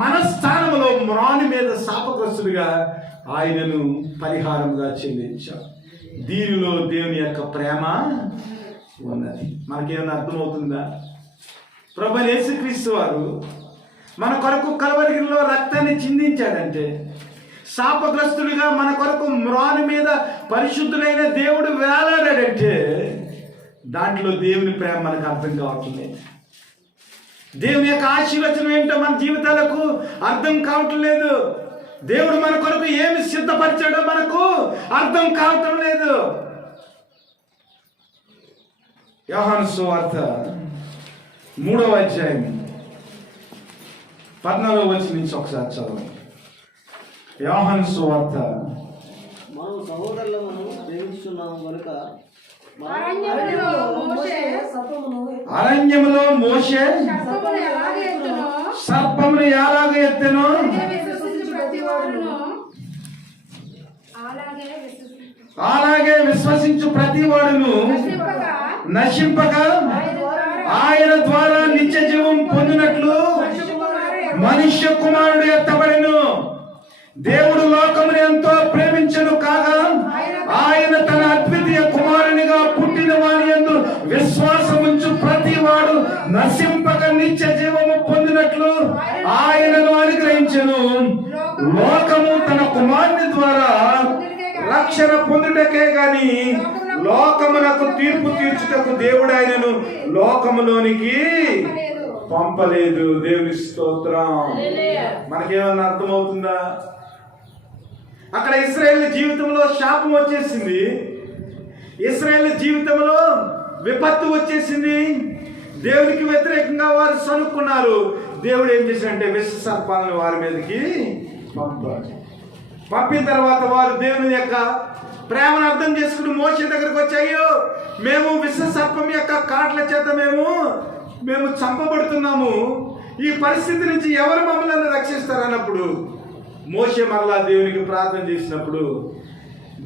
మన స్థానంలో మ్రాను మీద శాపగ్రస్తుడిగా ఆయనను పరిహారంగా చెల్లించాడు. దీనిలో దేవుని యొక్క ప్రేమ ఉన్నది. మనకేమైనా అర్థమవుతుందా? ప్రభువైన యేసుక్రీస్తు వారు మన కొరకు కలువరిలో రక్తాన్ని చిందించాడంటే, శాపగ్రస్తుడిగా మన కొరకు మ్రాను మీద పరిశుద్ధులైన దేవుడు వేలాడాడంటే దాంట్లో దేవుని ప్రేమ మనకు అర్థం కావట్లేదు. దేవుని యొక్క ఆశీర్వచనం ఏంటో మన జీవితాలకు అర్థం కావటం లేదు. దేవుడు మన కొరకు ఏమి సిద్ధపరిచాడో మనకు అర్థం కావటం లేదు. యోహాను సువార్త 3వ అధ్యాయం 14వ వచనం నుంచి ఒకసారి చదవండి. యోహాను సువార్త, మనం సహోదరులను ప్రేమిస్తున్నాము కనుక అరణ్యములో మోషే సర్పమును ఎలాగ ఎత్తెనో అలాగే విశ్వసించు ప్రతి వాడును నశింపక ఆయన ద్వారా నిత్య జీవం పొందినట్లు మనుష్య కుమారుడు ఎత్తబడెను. దేవుడు లోకమును ఎంతో ప్రేమించెను కాగా ఆయన తన అద్వితీయ కుమారునిగా పుట్టిన వాని యందు విశ్వాసముంచు ప్రతి వాడు నశింపక నిత్య జీవము పొందినట్లు ఆయనను అనుగ్రహించెను. లోకము తన కుమారుని ద్వారా రక్షణ పొందుటకే గాని లోకమునకు తీర్పు తీర్చుటకు దేవుడు ఆయనను లోకములోనికి పంపలేదు. దేవుని స్తోత్రం. మనకేమన్నా అర్థమవుతుందా? అక్కడ ఇశ్రాయేలు జీవితంలో శాపం వచ్చేసింది, ఇశ్రాయేలు జీవితంలో విపత్తు వచ్చేసింది, దేవునికి వ్యతిరేకంగా వారు సనుక్కున్నారు. దేవుడు ఏం చేశాడంటే విష సర్పాలను వారి మీదకి పంపాడు. పంపిన తర్వాత వారు దేవుని యొక్క ప్రేమను అర్థం చేసుకుని మోషే దగ్గరకు వచ్చాయో, మేము విష సర్పం యొక్క కాట్ల చేత మేము చంపబడుతున్నాము, ఈ పరిస్థితి నుంచి ఎవరు మమ్మల్ని రక్షిస్తారు అన్నప్పుడు మోషే మరలా దేవునికి ప్రార్థన చేసినప్పుడు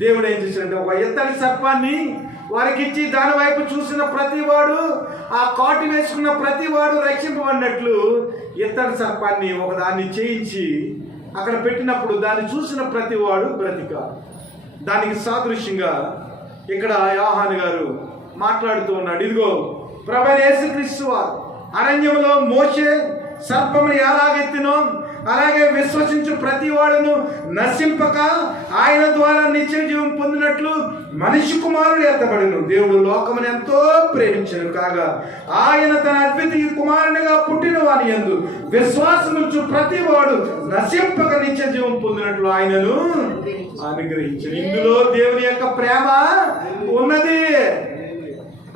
దేవుడు ఏం చేశాడంటే ఒక ఎత్తడి సర్పాన్ని వారికి ఇచ్చి దాని వైపు చూసిన ప్రతి వాడు, ఆ కాటు వేసుకున్న ప్రతి వాడు రక్షింపబడినట్లు ఎత్తడి సర్పాన్ని ఒకదాన్ని చేయించి అక్కడ పెట్టినప్పుడు దాన్ని చూసిన ప్రతి వాడు బ్రతికాడు. దానికి సాదృశ్యంగా ఇక్కడ యోహాను గారు మాట్లాడుతూ ఉన్నాడు. ఇదిగో ప్రభువైన యేసుక్రీస్తు వారు అరణ్యంలో మోషే సర్పమును ఎలాగెత్తినో అలాగే విశ్వసించు ప్రతి వాడును నశింపక ఆయన ద్వారా నిత్య జీవం పొందినట్లు మనిషి కుమారుడు ఎత్తబడును. దేవుడు లోకమును ఎంతో ప్రేమించెను కాగా ఆయన తన అద్వితీయ కుమారునిగా పుట్టిన వాని యందు విశ్వాసముంచు ప్రతి వాడు నశింపక నిత్య జీవం పొందినట్లు ఆయనను అనుగ్రహించను. ఇందులో దేవుని యొక్క ప్రేమ ఉన్నది.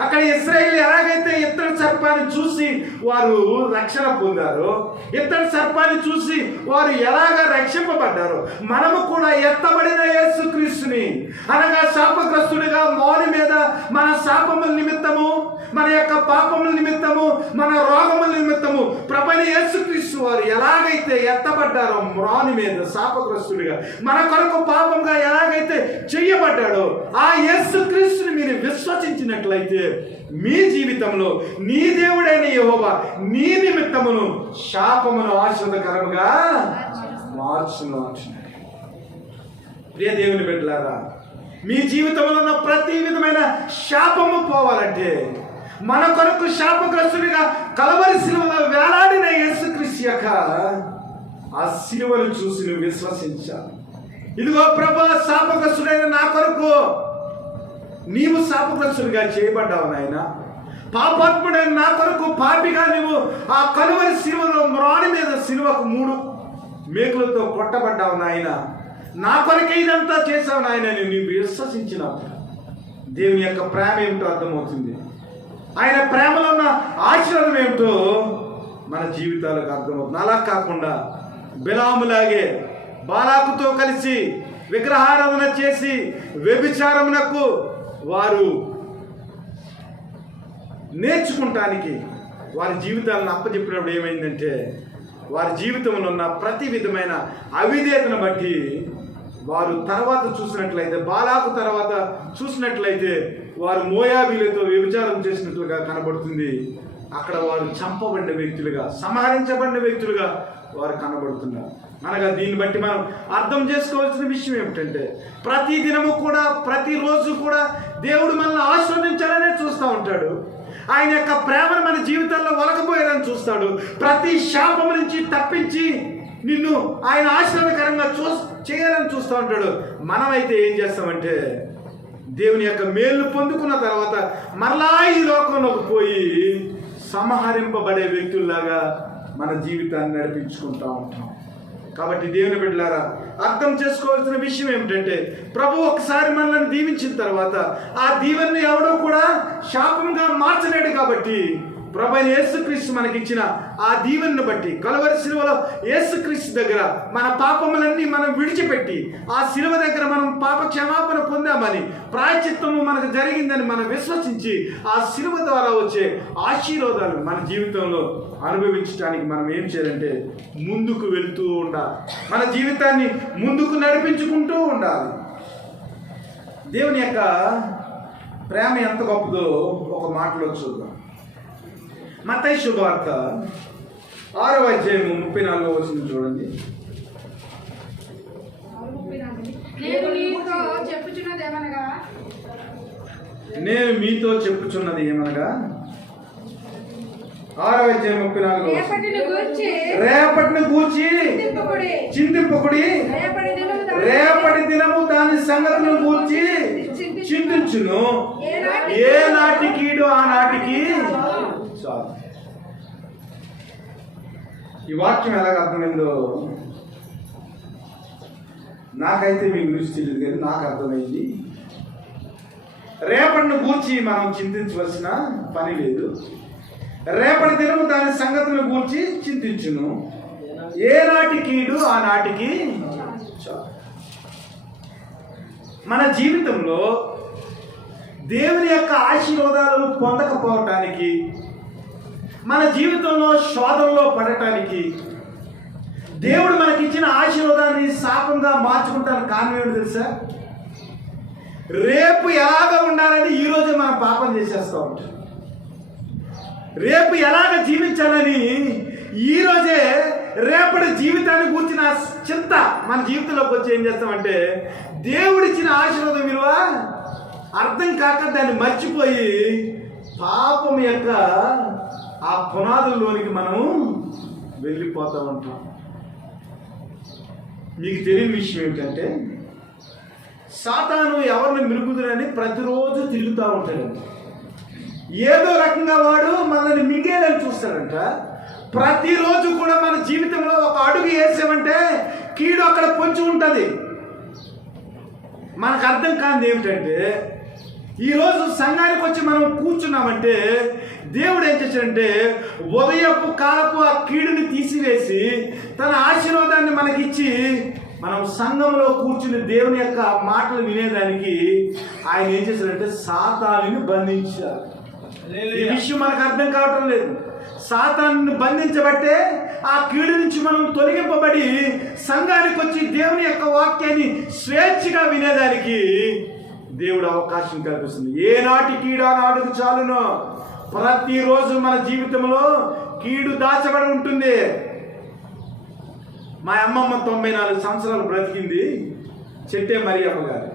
అక్కడ ఇశ్రాయేలు ఎలాగైతే ఇత్తడి సర్పాన్ని చూసి వారు రక్షణ పొందారో, ఇత్తడి సర్పాన్ని చూసి వారు ఎలాగ రక్షింపబడ్డారో, మనము కూడా ఎత్తబడిన యేసుక్రీస్తుని అనగా శాపగ్రస్తుడిగా మోని మీద మన శాపముల నిమిత్తము, మన యొక్క పాపముల నిమిత్తము, మన రోగముల నిమిత్తము ప్రభువైన యేసుక్రీస్తు వారు ఎలాగైతే ఎత్తబడ్డారో మ్రాని మీద శాపగ్రస్తుడిగా మన కొరకు పాపంగా ఎలాగైతే చెయ్యబడ్డాడో ఆ యేసుక్రీస్తుని మీరు విశ్వసించినట్లయితే మీ జీవితంలో నీ దేవుడైన యెహోవా నీ నిమిత్తమును శాపమును ఆశీర్వాదకరముగా మార్చును. ప్రియ దేవుని బిడ్డలారా, మీ జీవితంలో ఉన్న ప్రతి విధమైన శాపము పోవాలంటే మన కొరకు శాపగ్రస్తుడిగా కలవరి సిలువలో వేలాడిన యేసుక్రీస్తు యొక్క ఆ సిలువను చూసి నువ్వు విశ్వసించాలి. ఇదిగో ప్రభువా, శాపగ్రస్తుడైన నా కొరకు నీవు శాపగ్రస్తుడిగా చేయబడ్డావు నాయన. పాపాత్ముడైన నా కొరకు పాపిగా నీవు ఆ కలువరి సిలువలో మ్రాని మీద సిలువకు 3 మేకులతో కొట్టబడ్డావు నాయన. నా కొరకే ఇదంతా చేశావు నాయన. నీవు విశ్వసించినప్పుడు దేవుని యొక్క ప్రేమ ఏమిటో అర్థమవుతుంది. ఆయన ప్రేమలో ఉన్న ఆశీర్వాదం ఏమిటో మన జీవితాలకు అర్థమవుతుంది. అలా కాకుండా బిలాములాగే బాలాకుతో కలిసి విగ్రహారాధన చేసి వ్యభిచారమునకు వారు నేర్చుకుంటానికి వారి జీవితాలను అప్పచెప్పినప్పుడు ఏమైందంటే వారి జీవితంలో ఉన్న ప్రతి విధమైన అవిధేయతను బట్టి వారు తర్వాత చూసినట్లయితే, బాలాకు తర్వాత చూసినట్లయితే వారు మోయాబీలతో వ్యభిచారం చేసినట్లుగా కనబడుతుంది. అక్కడ వారు చంపబడిన వ్యక్తులుగా, సంహరించబడిన వ్యక్తులుగా వారు కనబడుతున్నారు. అనగా దీన్ని బట్టి మనం అర్థం చేసుకోవాల్సిన విషయం ఏమిటంటే ప్రతి దినము కూడా, ప్రతిరోజు కూడా దేవుడు మనల్ని ఆశీర్వదించాలనే చూస్తూ ఉంటాడు. ఆయన యొక్క ప్రేమను మన జీవితాల్లో ఒలకపోయాలని చూస్తాడు. ప్రతి శాపం నుంచి తప్పించి నిన్ను ఆయన ఆశీర్వాదకరంగా చేయాలని చూస్తూ ఉంటాడు. మనమైతే ఏం చేస్తామంటే దేవుని యొక్క మేలు పొందుకున్న తర్వాత మరలా ఈ లోకంలోకి పోయి సంహరింపబడే వ్యక్తుల్లాగా మన జీవితాన్ని నడిపించుకుంటూ ఉంటాం. కాబట్టి దేవుని బిడ్డలారా, అర్థం చేసుకోవాల్సిన విషయం ఏమిటంటే ప్రభు ఒకసారి మనల్ని దీవించిన తర్వాత ఆ దీవెనని ఎవడో కూడా శాపంగా మార్చలేడు. కాబట్టి ప్రభు అయిన యేసుక్రీస్తు మనకిచ్చిన ఆ దీవెనను బట్టి కలువరి సిలువలో యేసుక్రీస్తు దగ్గర మన పాపములన్నీ మనం విడిచిపెట్టి ఆ సిలువ దగ్గర మనం పాప క్షమాపణ పొందామని, ప్రాయశ్చిత్తము మనకు జరిగిందని మనం విశ్వసించి ఆ సిలువ ద్వారా వచ్చే ఆశీర్వాదాలు మన జీవితంలో అనుభవించడానికి మనం ఏం చేయాలంటే ముందుకు వెళుతూ ఉండాలి. మన జీవితాన్ని ముందుకు నడిపించుకుంటూ ఉండాలి. దేవుని యొక్క ప్రేమ ఎంత గొప్పదో ఒక మాటలో చూద్దాం. మత్తయి శుభవార్త 6వ అధ్యాయము 34వ వచనం చూడండి. నేను మీతో చెప్పుచున్నది ఏమనగా 6వ అధ్యాయం 34వ రేపటిని గూర్చి చింతింపకుడి, రేపటి దినము దాని సంగతులను గూర్చి చింతించును, ఏ నాటికీడు ఆ నాటికి చాలు. ఈ వాక్యం ఎలాగ అర్థమైందో నాకైతే మీ గురించి తెలియదు, కానీ నాకు అర్థమైంది. రేపటిని గూర్చి మనం చింతించవలసిన పని లేదు. రేపటి దినము దాని సంగతులను గూర్చి చింతించును, ఏ నాటి కీడు ఆ నాటికి చాలు. మన జీవితంలో దేవుని యొక్క ఆశీర్వాదాలు పొందకపోవటానికి, మన జీవితంలో శోధనలో పడటానికి, దేవుడు మనకిచ్చిన ఆశీర్వాదాన్ని శాపంగా మార్చుకుంటానికి కారణం ఏమిటి తెలుసా? రేపు ఎలాగ ఉండాలని ఈరోజే మనం పాపం చేసేస్తూ ఉంటాం. రేపు ఎలాగ జీవించాలని ఈరోజే రేపటి జీవితాన్ని కూర్చిన చింత మన జీవితంలోకి వచ్చి ఏం చేస్తామంటే, దేవుడిచ్చిన ఆశీర్వాదం విలువ అర్థం కాక దాన్ని మర్చిపోయి పాపం యొక్క ఆ పునాదుల్లోనికి మనము వెళ్ళిపోతూ ఉంటాం. మీకు తెలియని విషయం ఏమిటంటే, సాతాను ఎవరిని మిరుగుదురని ప్రతిరోజు తిరుగుతూ ఉంటాడు. ఏదో రకంగా వాడు మనల్ని మింగేయాలని చూస్తాడంట. ప్రతిరోజు కూడా మన జీవితంలో ఒక అడుగు వేసామంటే కీడు అక్కడ పొంచి ఉంటుంది. మనకు అర్థం కానిది ఏమిటంటే, ఈరోజు సంఘానికి వచ్చి మనం కూర్చున్నామంటే దేవుడు ఏం చేశాడంటే ఉదయపు కాలపు ఆ కీడుని తీసివేసి తన ఆశీర్వాదాన్ని మనకిచ్చి మనం సంఘంలో కూర్చుని దేవుని యొక్క మాటలు వినేదానికి ఆయన ఏం చేశాడంటే సాతానుని బంధించారు. ఈ విషయం మనకు అర్థం కావటం లేదు. సాతానుని బంధించబట్టే ఆ కీడు నుంచి మనం తొలగింపబడి సంఘానికి వచ్చి దేవుని యొక్క వాక్యాన్ని స్వేచ్ఛగా వినేదానికి దేవుడు అవకాశం కల్పిస్తుంది. ఏనాటి కీడు ఆనాడుకు చాలునో. ప్రతిరోజు మన జీవితంలో కీడు దాచబడి ఉంటుంది. మా అమ్మమ్మ 94 సంవత్సరాలు బ్రతికింది. చెట్టే మరియమ్మ గారు,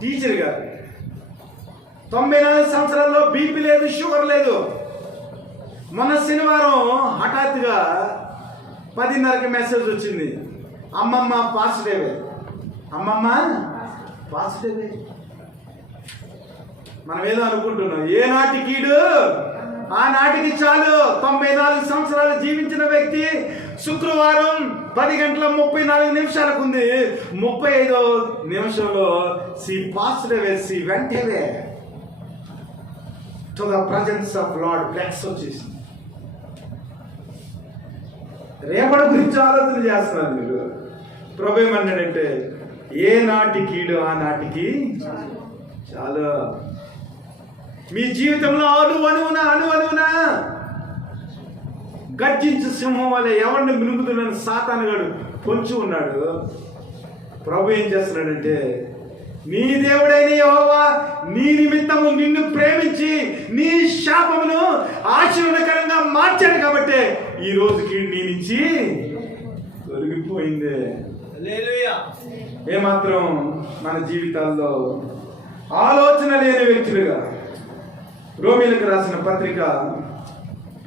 టీచర్ గారు. 94 సంవత్సరాల్లో బీపీ లేదు, షుగర్ లేదు. మొన్న శనివారం హఠాత్తుగా 10:30కి మెసేజ్ వచ్చింది, అమ్మమ్మ పాజిటివే, అమ్మమ్మ పాజిటివే. మనం ఏదో అనుకుంటున్నాం, ఏ నాటి కీడు ఆ నాటికి చాలు. 94 సంవత్సరాలు జీవించిన వ్యక్తి శుక్రవారం 10:34 ఉంది. 35వ నిమిషంలో C positive she went away to the presence of Lord. Flex వచ్చేసింది. రేపటి గురించి ఆలోచన చేస్తున్నారు మీరు. ప్రభు ఏమన్నాడంటే, ఏ నాటి కీడు ఆ నాటికి చాలు. మీ జీవితంలో అణువణువున గర్జించు సింహం వల్ల ఎవరిని మినుగుతున్న సాతానుగాడు పొంచి ఉన్నాడు. ప్రభు ఏం చేస్తున్నాడంటే, నీ దేవుడైన యెహోవా నీ నిమిత్తము నిన్ను ప్రేమించి నీ శాపమును ఆశీర్వాదకరంగా మార్చాడు కాబట్టి ఈ రోజుకి నీ నుంచి తొలగిపోయింది. ఏమాత్రం మన జీవితాల్లో ఆలోచన లేని వ్యక్తులుగా రోమీయులకు రాసిన పత్రిక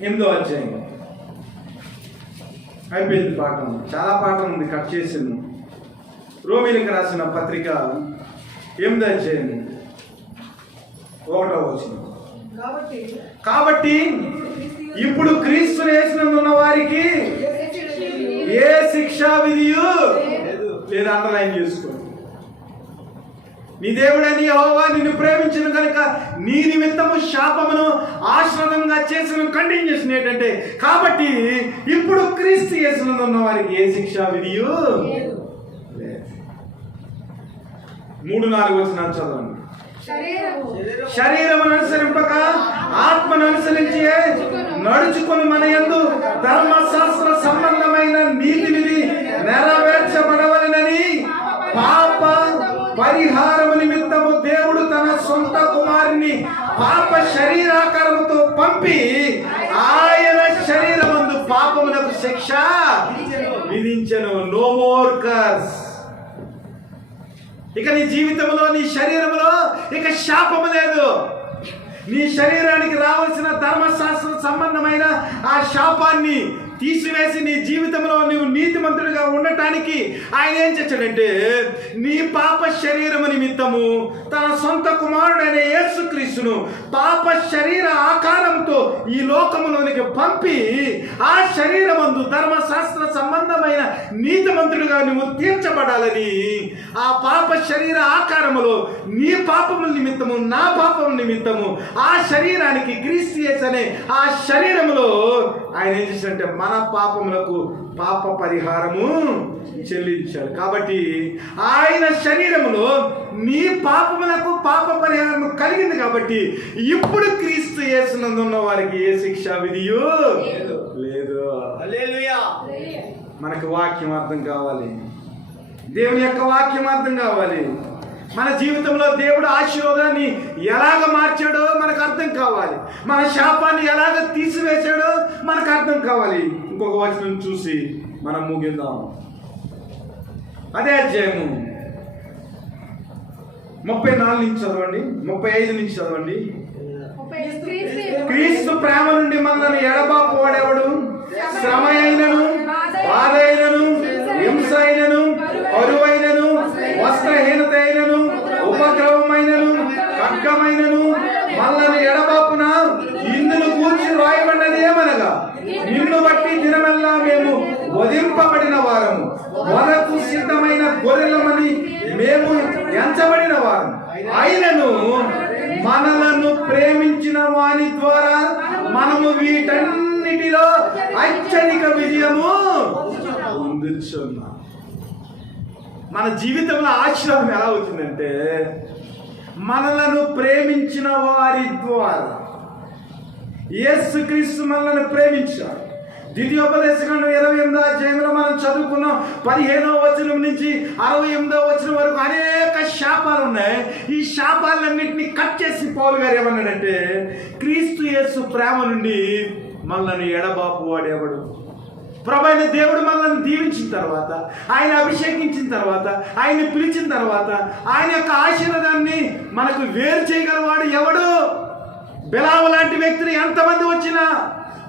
8వ అధ్యాయం అయిపోయింది. పాఠం చాలా పాఠం ఉంది, కట్ చేసింది. రోమీయులకు రాసిన పత్రిక 8వ అధ్యాయం 1వ వచనం. కాబట్టి ఇప్పుడు క్రీస్తు యేసునందు ఉన్న వారికి ఏ శిక్షా విధియు లేదా అండర్లైన్ చేసుకోండి. నీ దేవుడని యెహోవా నిన్ను ప్రేమించిన కనుక నీ నిమిత్తము శాపమును ఆశ్రదంగా చేసిన కంటిన్యూషన్ ఏంటంటే, కాబట్టి ఇప్పుడు క్రీస్తు యేసునందు ఉన్న వారికి ఏ శిక్షా విధియు లేదు. 3-4 వచనాలు చదవండి. శరీరమును అనుసరింపక ఆత్మను అనుసరించి నడుచుకొని మన యందు ధర్మశాస్త్ర సంబంధమైన నీతి విధి నెరవేర్చబడవలెనని పాప శిక్ష విధించెను. No more curse. ఇక నీ జీవితంలో, నీ శరీరంలో ఇక శాపము లేదు. నీ శరీరానికి రావాల్సిన ధర్మశాస్త్ర సంబంధమైన ఆ శాపాన్ని తీసివేసి నీ జీవితంలో నువ్వు నీతిమంతుడిగా ఉండటానికి ఆయన ఏం చేశాడంటే, నీ పాప శరీరము నిమిత్తము తన సొంత కుమారుడైన యేసుక్రీస్తును పాప శరీర ఆకారంతో ఈ లోకములోనికి పంపి ఆ శరీరమందు ధర్మశాస్త్ర సంబంధమైన నీతిమంతుడిగా నువ్వు తీర్చబడాలని ఆ పాప శరీర ఆకారములో నీ పాపముల నిమిత్తము, నా పాపముల నిమిత్తము ఆ శరీరానికి క్రీస్తు యేసు అనే ఆ శరీరములో ఆయన ఏం చేశాడంటే మన పాపములకు పాప పరిహారము చెల్లించాడు. కాబట్టి ఆయన శరీరములో నీ పాపములకు పాప పరిహారము కలిగింది. కాబట్టి ఇప్పుడు క్రీస్తు యేసునందు ఉన్న వారికి ఏ శిక్ష విధియు లేదు. హల్లెలూయా. మనకు వాక్యం అర్థం కావాలి, దేవుని యొక్క వాక్యం అర్థం కావాలి. మన జీవితంలో దేవుడు ఆశీర్వాదాన్ని ఎలాగ మార్చాడో మనకు అర్థం కావాలి, మన శాపాన్ని ఎలాగ తీసివేశాడో మనకు అర్థం కావాలి. ఇంకొక వచనం చూసి మనం ముగిందాం. అదే అధ్యాయము 34 నుంచి చదవండి, 35 నుంచి చదవండి. క్రీస్తు ప్రేమ నుండి మనల్ని ఎడబాపు వాడెవడు? శ్రమ అయినను, బాధ అయినను, హింస అయినను, కరువైనను, వస్త్రహీనత అయినను, ఉపద్రవమైనను, ఖడ్గమైనను మనల్ని ఎడబాపున ఇందును కూర్చి రాయబడినది ఏమనగా, నిన్ను బట్టి దినమెల్లా మేము వధింపబడిన వారము, వరకు సిద్ధమైన గొర్రెలమని మేము ఎంచబడిన వారం. ఆయనను మనలను ప్రేమించిన వాని ద్వారా మనము వీటన్నిటిలో అత్యధిక విజయము పొందుచున్నాం. మన జీవితంలో ఆశీర్వాదం ఎలా అవుతుందంటే, మనలను ప్రేమించిన వారి ద్వారా. యేసుక్రీస్తు మనల్ని ప్రేమించాడు. ద్వితీయోపదేశకాండం 28వ అధ్యాయంలో మనం చదువుకున్నాం. 15వ వచనం నుంచి 68వ వచనం వరకు అనేక శాపాలు ఉన్నాయి. ఈ శాపాలన్నింటినీ కట్ చేసి పౌలు గారు ఏమన్నాడంటే, క్రీస్తు యేసు ప్రేమ నుండి మనల్ని ఎడబాపు వాడేవాడు. ప్రభువైన దేవుడు మనల్ని దీవించిన తర్వాత, ఆయన అభిషేకించిన తర్వాత, ఆయన్ని పిలిచిన తర్వాత, ఆయన యొక్క ఆశీర్వాదాన్ని మనకు వేరు చేయగలవాడు ఎవడు? బెలాము లాంటి వ్యక్తులు ఎంతమంది వచ్చినా,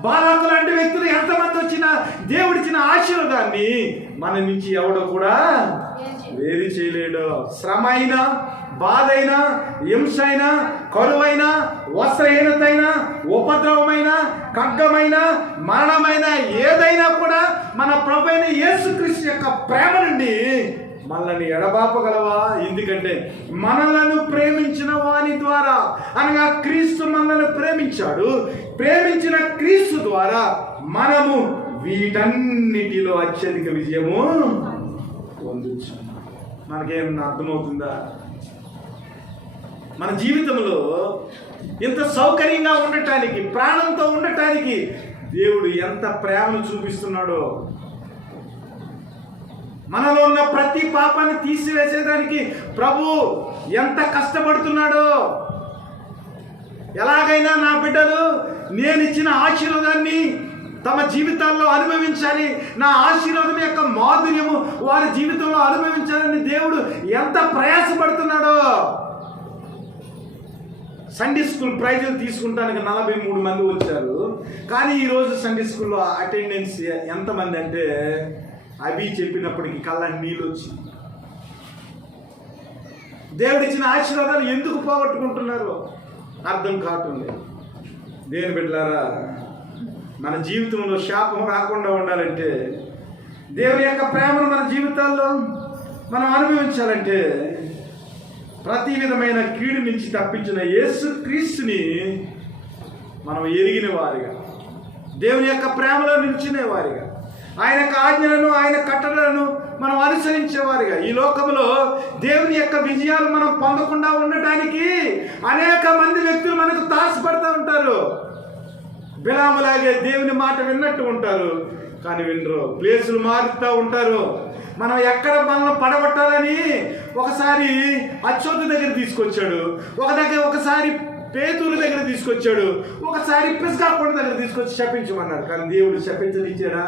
బాలాకు లాంటి వ్యక్తులు ఎంతమంది వచ్చినా దేవుడిచ్చిన ఆశీర్వాదాన్ని మన నుంచి ఎవడో కూడా వేరు చేయలేడు. శ్రమ అయినా, బాధ అయినా, హింస అయినా, కరువైన, వస్త్రహీనత అయినా, ఉపద్రవమైన, ఖడ్గమైన, మరణమైన ఏదైనా కూడా మన ప్రభువైన యేసుక్రీస్తు యొక్క ప్రేమ నుండి మనల్ని ఎడబాపగలవా? ఎందుకంటే మనలను ప్రేమించిన వాని ద్వారా, అనగా క్రీస్తు మనల్ని ప్రేమించాడు. ప్రేమించిన క్రీస్తు ద్వారా మనము వీటన్నిటిలో అత్యధిక విజయము పొందొచ్చు. మనకేమన్నా అర్థమవుతుందా? మన జీవితంలో ఇంత సౌకర్యంగా ఉండటానికి, ప్రాణంతో ఉండటానికి దేవుడు ఎంత ప్రేమను చూపిస్తున్నాడో, మనలో ఉన్న ప్రతి పాపాన్ని తీసివేసేదానికి ప్రభు ఎంత కష్టపడుతున్నాడో. ఎలాగైనా నా బిడ్డలు నేను ఇచ్చిన ఆశీర్వాదాన్ని తమ జీవితాల్లో అనుభవించాలి, నా ఆశీర్వాదం యొక్క మాధుర్యము వారి జీవితంలో అనుభవించాలని దేవుడు ఎంత ప్రయాసపడుతున్నాడో. సండే స్కూల్ ప్రైజులు తీసుకుంటానికి 43 మంది వచ్చారు. కానీ ఈరోజు సండే స్కూల్లో అటెండెన్స్ ఎంతమంది అంటే, అవి చెప్పినప్పటికీ కళ్ళ నీళ్ళు వచ్చి, దేవుడిచ్చిన ఆశీర్వాదాలు ఎందుకు పోగొట్టుకుంటున్నారు అర్థం కావట్లేదు. దేవుని బిడ్డలారా, మన జీవితంలో శాపం రాకుండా ఉండాలంటే, దేవుని యొక్క ప్రేమను మన జీవితాల్లో మనం అనుభవించాలంటే, ప్రతి విధమైన కీడు నుంచి తప్పించిన యేసుక్రీస్తుని మనం ఎరిగిన వారిగా, దేవుని యొక్క ప్రేమలో నిలిచిన వారిగా, ఆయన యొక్క ఆజ్ఞలను, ఆయన కట్టడలను మనం అనుసరించేవారిగా, ఈ లోకంలో దేవుని యొక్క విజయాలు మనం పొందకుండా ఉండటానికి అనేక మంది వ్యక్తులు మనకు తారసపడుతూ ఉంటారు. బిలాములాగే దేవుని మాట విన్నట్టు ఉంటారు, కానీ వినరు. ప్లేసులు మారుతూ ఉంటారు. మనం ఎక్కడ మనల్ని పడగొట్టాలని ఒకసారి అచ్చోతు దగ్గర తీసుకొచ్చాడు, ఒకసారి పేతురు దగ్గర తీసుకొచ్చాడు, ఒకసారి పిస్కా కొండ దగ్గర తీసుకొచ్చి శపించమన్నాడు. కానీ దేవుడు శపించనిచ్చాడా?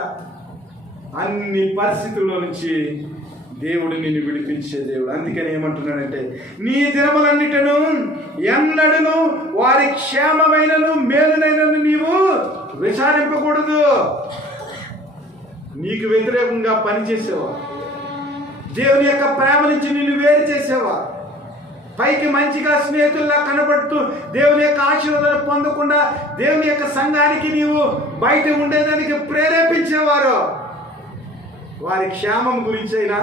అన్ని పరిస్థితుల్లో నుంచి దేవుడు నిన్ను విడిపించే దేవుడు. అందుకని ఏమంటున్నాడంటే, నీ దినములన్నిటను ఎన్నడను వారి క్షేమమైనను మేలునైనను నీవు విచారింపకూడదు. నీకు వ్యతిరేకంగా పనిచేసేవా, దేవుని యొక్క ప్రేమ నుంచి నిన్ను వేరు చేసేవా, పైకి మంచిగా స్నేహితుల్లా కనబడుతూ దేవుని యొక్క ఆశీర్వాదాలు పొందకుండా దేవుని యొక్క సంఘానికి నీవు బయట ఉండేదానికి ప్రేరేపించేవారు, వారి క్షేమం గురించి అయినా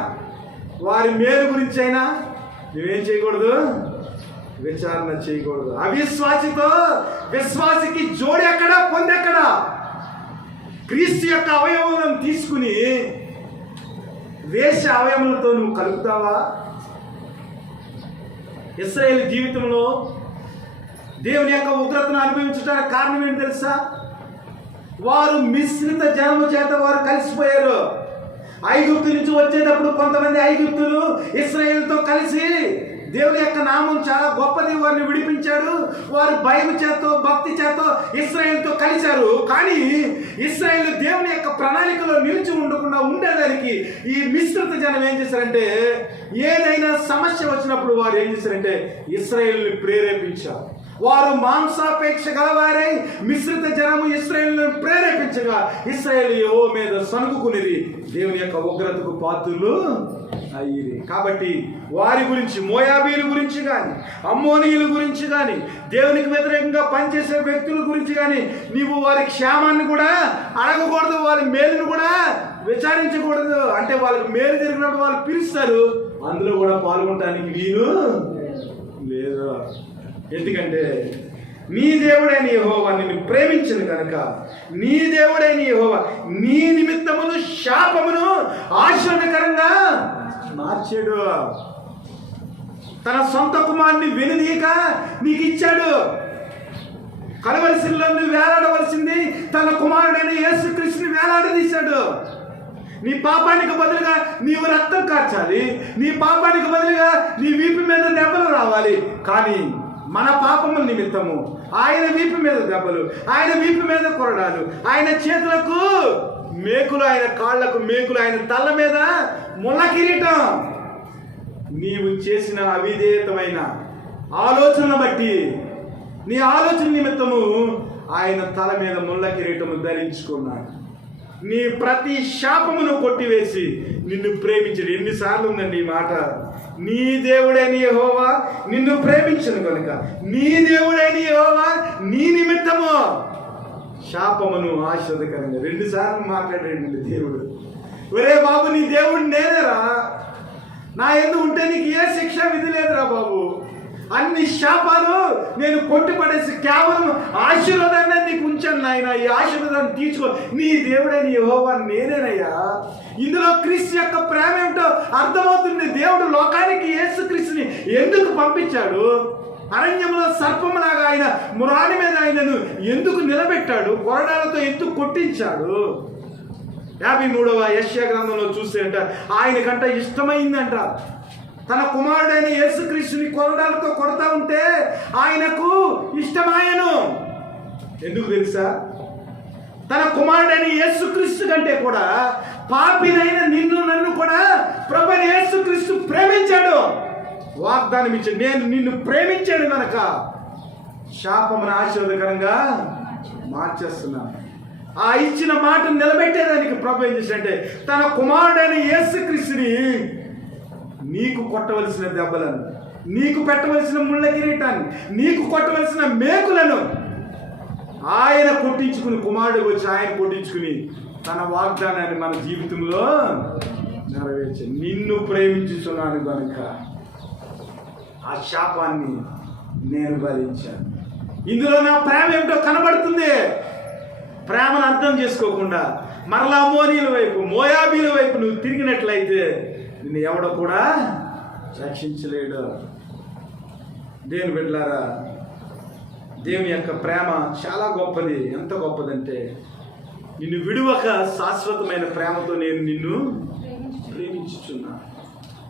వారి మేలు గురించి అయినా నువ్వేం చేయకూడదు, విచారణ చేయకూడదు. అవిశ్వాసితో విశ్వాసికి జోడి ఎక్కడా, పొందెక్కడా? క్రీస్తు యొక్క అవయవాలను తీసుకుని వేష అవయములతో నువ్వు కలుపుతావా? ఇశ్రాయేలు జీవితంలో దేవుని యొక్క ఉగ్రతను అనుభవించడానికి కారణం ఏంటి తెలుసా? వారు మిశ్రిత జనము చేత వారు కలిసిపోయారు. ఐగుప్తు నుంచి వచ్చేటప్పుడు కొంతమంది ఐగుప్తులు ఇశ్రాయేలుతో కలిసి దేవుని యొక్క నామం చాలా గొప్పది, వారిని విడిపించాడు. వారు భయం చేతో భక్తి చేతో ఇశ్రాయేలుతో కలిశారు. కానీ ఇశ్రాయేలు దేవుని యొక్క ప్రణాళికలో నిలిచి ఉండకుండా ఉండేదానికి ఈ మిశ్రిత జనం ఏం చేశారంటే, ఏదైనా సమస్య వచ్చినప్పుడు వారు ఏం చేశారంటే ఇశ్రాయేలుని ప్రేరేపించారు. వారు మాంసాపేక్ష గలవారై మిశ్రిత జనము ఇశ్రాయేలును ప్రేరేపించగా ఇశ్రాయేలు యెహోవా మీద సనుగుకునేది, దేవుని యొక్క ఉగ్రతకు పాత్రులు అయ్యింది. కాబట్టి వారి గురించి, మోయాబీల గురించి కానీ అమ్మోనీయుల గురించి కానీ దేవునికి వ్యతిరేకంగా పనిచేసే వ్యక్తుల గురించి కానీ నీవు వారి క్షేమాన్ని కూడా అడగకూడదు, వారి మేలును కూడా విచారించకూడదు. అంటే వాళ్ళకి మేలు జరిగినప్పుడు వాళ్ళు పిలుస్తారు, అందులో కూడా పాల్గొనడానికి వీలు లేదు. ఎందుకంటే నీ దేవుడైన యెహోవా నిన్ను ప్రేమించను కనుక, నీ దేవుడైన యెహోవా నీ నిమిత్తమును శాపమును ఆశీర్వాదకరంగా మార్చాడు. తన సొంత కుమారుని వెనుదీయక నీకు ఇచ్చాడు. కలవలసిలో నువ్వు వేలాడవలసింది తన కుమారుడైన యేసుక్రీస్తుని వేలాడదీశాడు. నీ పాపానికి బదులుగా నీవు రక్తం కార్చాలి, నీ పాపానికి బదులుగా నీ వీపు మీద దెబ్బలు రావాలి. కానీ మన పాపముల నిమిత్తము ఆయన వీపు మీద దెబ్బలు, ఆయన వీపు మీద కొరడాలు, ఆయన చేతులకు మేకులు, ఆయన కాళ్లకు మేకులు, ఆయన తల మీద ముళ్ళ కిరీటం. నీవు చేసిన అవిధేయతమైన ఆలోచనను బట్టి నీ ఆలోచన నిమిత్తము ఆయన తల మీద ముళ్ళ కిరీటము ధరించుకున్నాడు. నీ ప్రతి శాపమును కొట్టివేసి నిన్ను ప్రేమించడు. ఎన్నిసార్లు ఉందండి ఈ మాట? నీ దేవుడైన యెహోవా నిన్ను ప్రేమించను కనుక, నీ దేవుడైన యెహోవా నీ నిమిత్తము శాపమును ఆశీర్వాదకరంగా. 2 సార్లు మాట్లాడాడు దేవుడు. ఒరే బాబు, నీ దేవుడు నేనేరా, నా యందు ఉంటే నీకు ఏ శిక్ష విధి లేదురా బాబు. అన్ని శాపాలు నేను కొట్టిపడేసి కేవలం ఆశీర్వాదాన్ని నీకు ఉంచాను నాయన. ఈ ఆశీర్వాదాన్ని తీర్చుకో. నీ దేవుడైన యెహోవా నేనేనయ్యా. ఇందులో క్రీస్తు యొక్క ప్రేమ ఏమిటో అర్థమవుతుంది. దేవుడు లోకానికి యేసుక్రీస్తుని ఎందుకు పంపించాడు? అరణ్యంలో సర్పములాగా ఆయన మురాని మీద ఆయనను ఎందుకు నిలబెట్టాడు? కొరడాలతో ఎందుకు కొట్టించాడు? 53వ యెషయా గ్రంథంలో చూస్తే అంట ఆయనకంట ఇష్టమైందంట తన కుమారుడైన యేసుక్రీస్తుని కొరడాలతో కొడతా ఉంటే ఆయనకు ఇష్టమాయను. ఎందుకు తెలుసా? తన కుమారుడైన యేసుక్రీస్తు కంటే కూడా పాపినైన నిన్ను నన్ను కూడా ప్రభువైన యేసుక్రీస్తు ప్రేమించాడు. వాగ్దానం ఇచ్చాడు, నేను నిన్ను ప్రేమించాడు కనుక శాపమును ఆశీర్వాదకరంగా మార్చేస్తున్నాను. ఆ ఇచ్చిన మాటను నిలబెట్టేదానికి ప్రభు ఏం చేశాడంటే తన కుమారుడైన యేసుక్రీస్తుని నీకు కొట్టవలసిన దెబ్బలను, నీకు పెట్టవలసిన ముళ్ళ కిరీటాన్ని, నీకు కొట్టవలసిన మేకులను ఆయన కొట్టించుకుని, కుమారుడు వచ్చి ఆయన కొట్టించుకుని తన వాగ్దానాన్ని మన జీవితంలో నెరవేర్చాడు. నిన్ను ప్రేమించుతున్నాను కనుక ఆ శాపాన్ని నేను భరించాను. ఇందులో నా ప్రేమ ఏమిటో కనబడుతుంది. ప్రేమను అర్థం చేసుకోకుండా మరలా అమ్మోనీయుల వైపు, మోయాబీల వైపు నువ్వు తిరిగినట్లయితే నిన్ను ఎవడో కూడా రక్షించలేడు. దేవుని బిడ్డలారా, దేవుని యొక్క ప్రేమ చాలా గొప్పది. ఎంత గొప్పదంటే నిన్ను విడువక శాశ్వతమైన ప్రేమతో నేను నిన్ను ప్రేమించుచున్నా.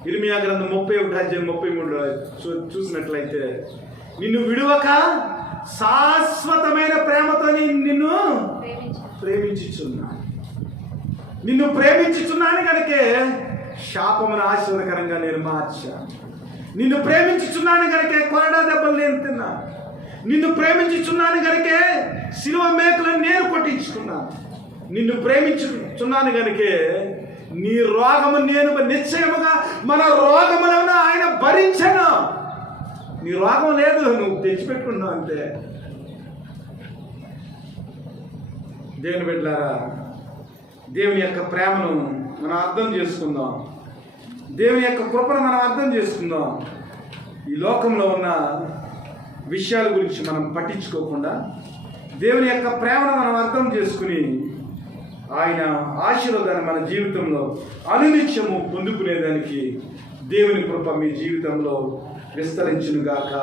ఇర్మియా గ్రంథం 31:33 చూసినట్లయితే నిన్ను విడువక శాశ్వతమైన ప్రేమతో నేను నిన్ను ప్రేమించుచున్నా. నిన్ను ప్రేమించుచున్నాను కనుకే శాపమును ఆశీర్వదకరంగా నేను మార్చాను. నిన్ను ప్రేమించుచున్నాను కనుకే కొరడా దెబ్బలు నేను తిన్నాను. నిన్ను ప్రేమించుచున్నాను కనుకే శిలువ మేకులను నేను కొట్టించుకున్నాను. నిన్ను ప్రేమించుచున్నాను కనుకే నీ రోగము నేను నిశ్చయముగా మన రోగములను ఆయన భరించను. నీ రోగం లేదు, నువ్వు తెచ్చిపెట్టుకున్నావు అంతే. దేవుని బిడ్డలారా, దేవుని యొక్క ప్రేమను మనం అర్థం చేసుకుందాం. దేవుని యొక్క కృపను మనం అర్థం చేసుకుందాం. ఈ లోకంలో ఉన్న విషయాల గురించి మనం పట్టించుకోకుండా దేవుని యొక్క ప్రేమను మనం అర్థం చేసుకుని ఆయన ఆశీర్వాదాన్ని మన జీవితంలో అనునిత్యము పొందుకునేదానికి దేవుని కృప మీ జీవితంలో విస్తరించునుగాక.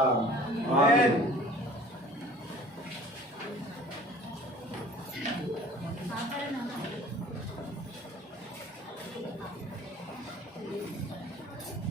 ఆమేన్.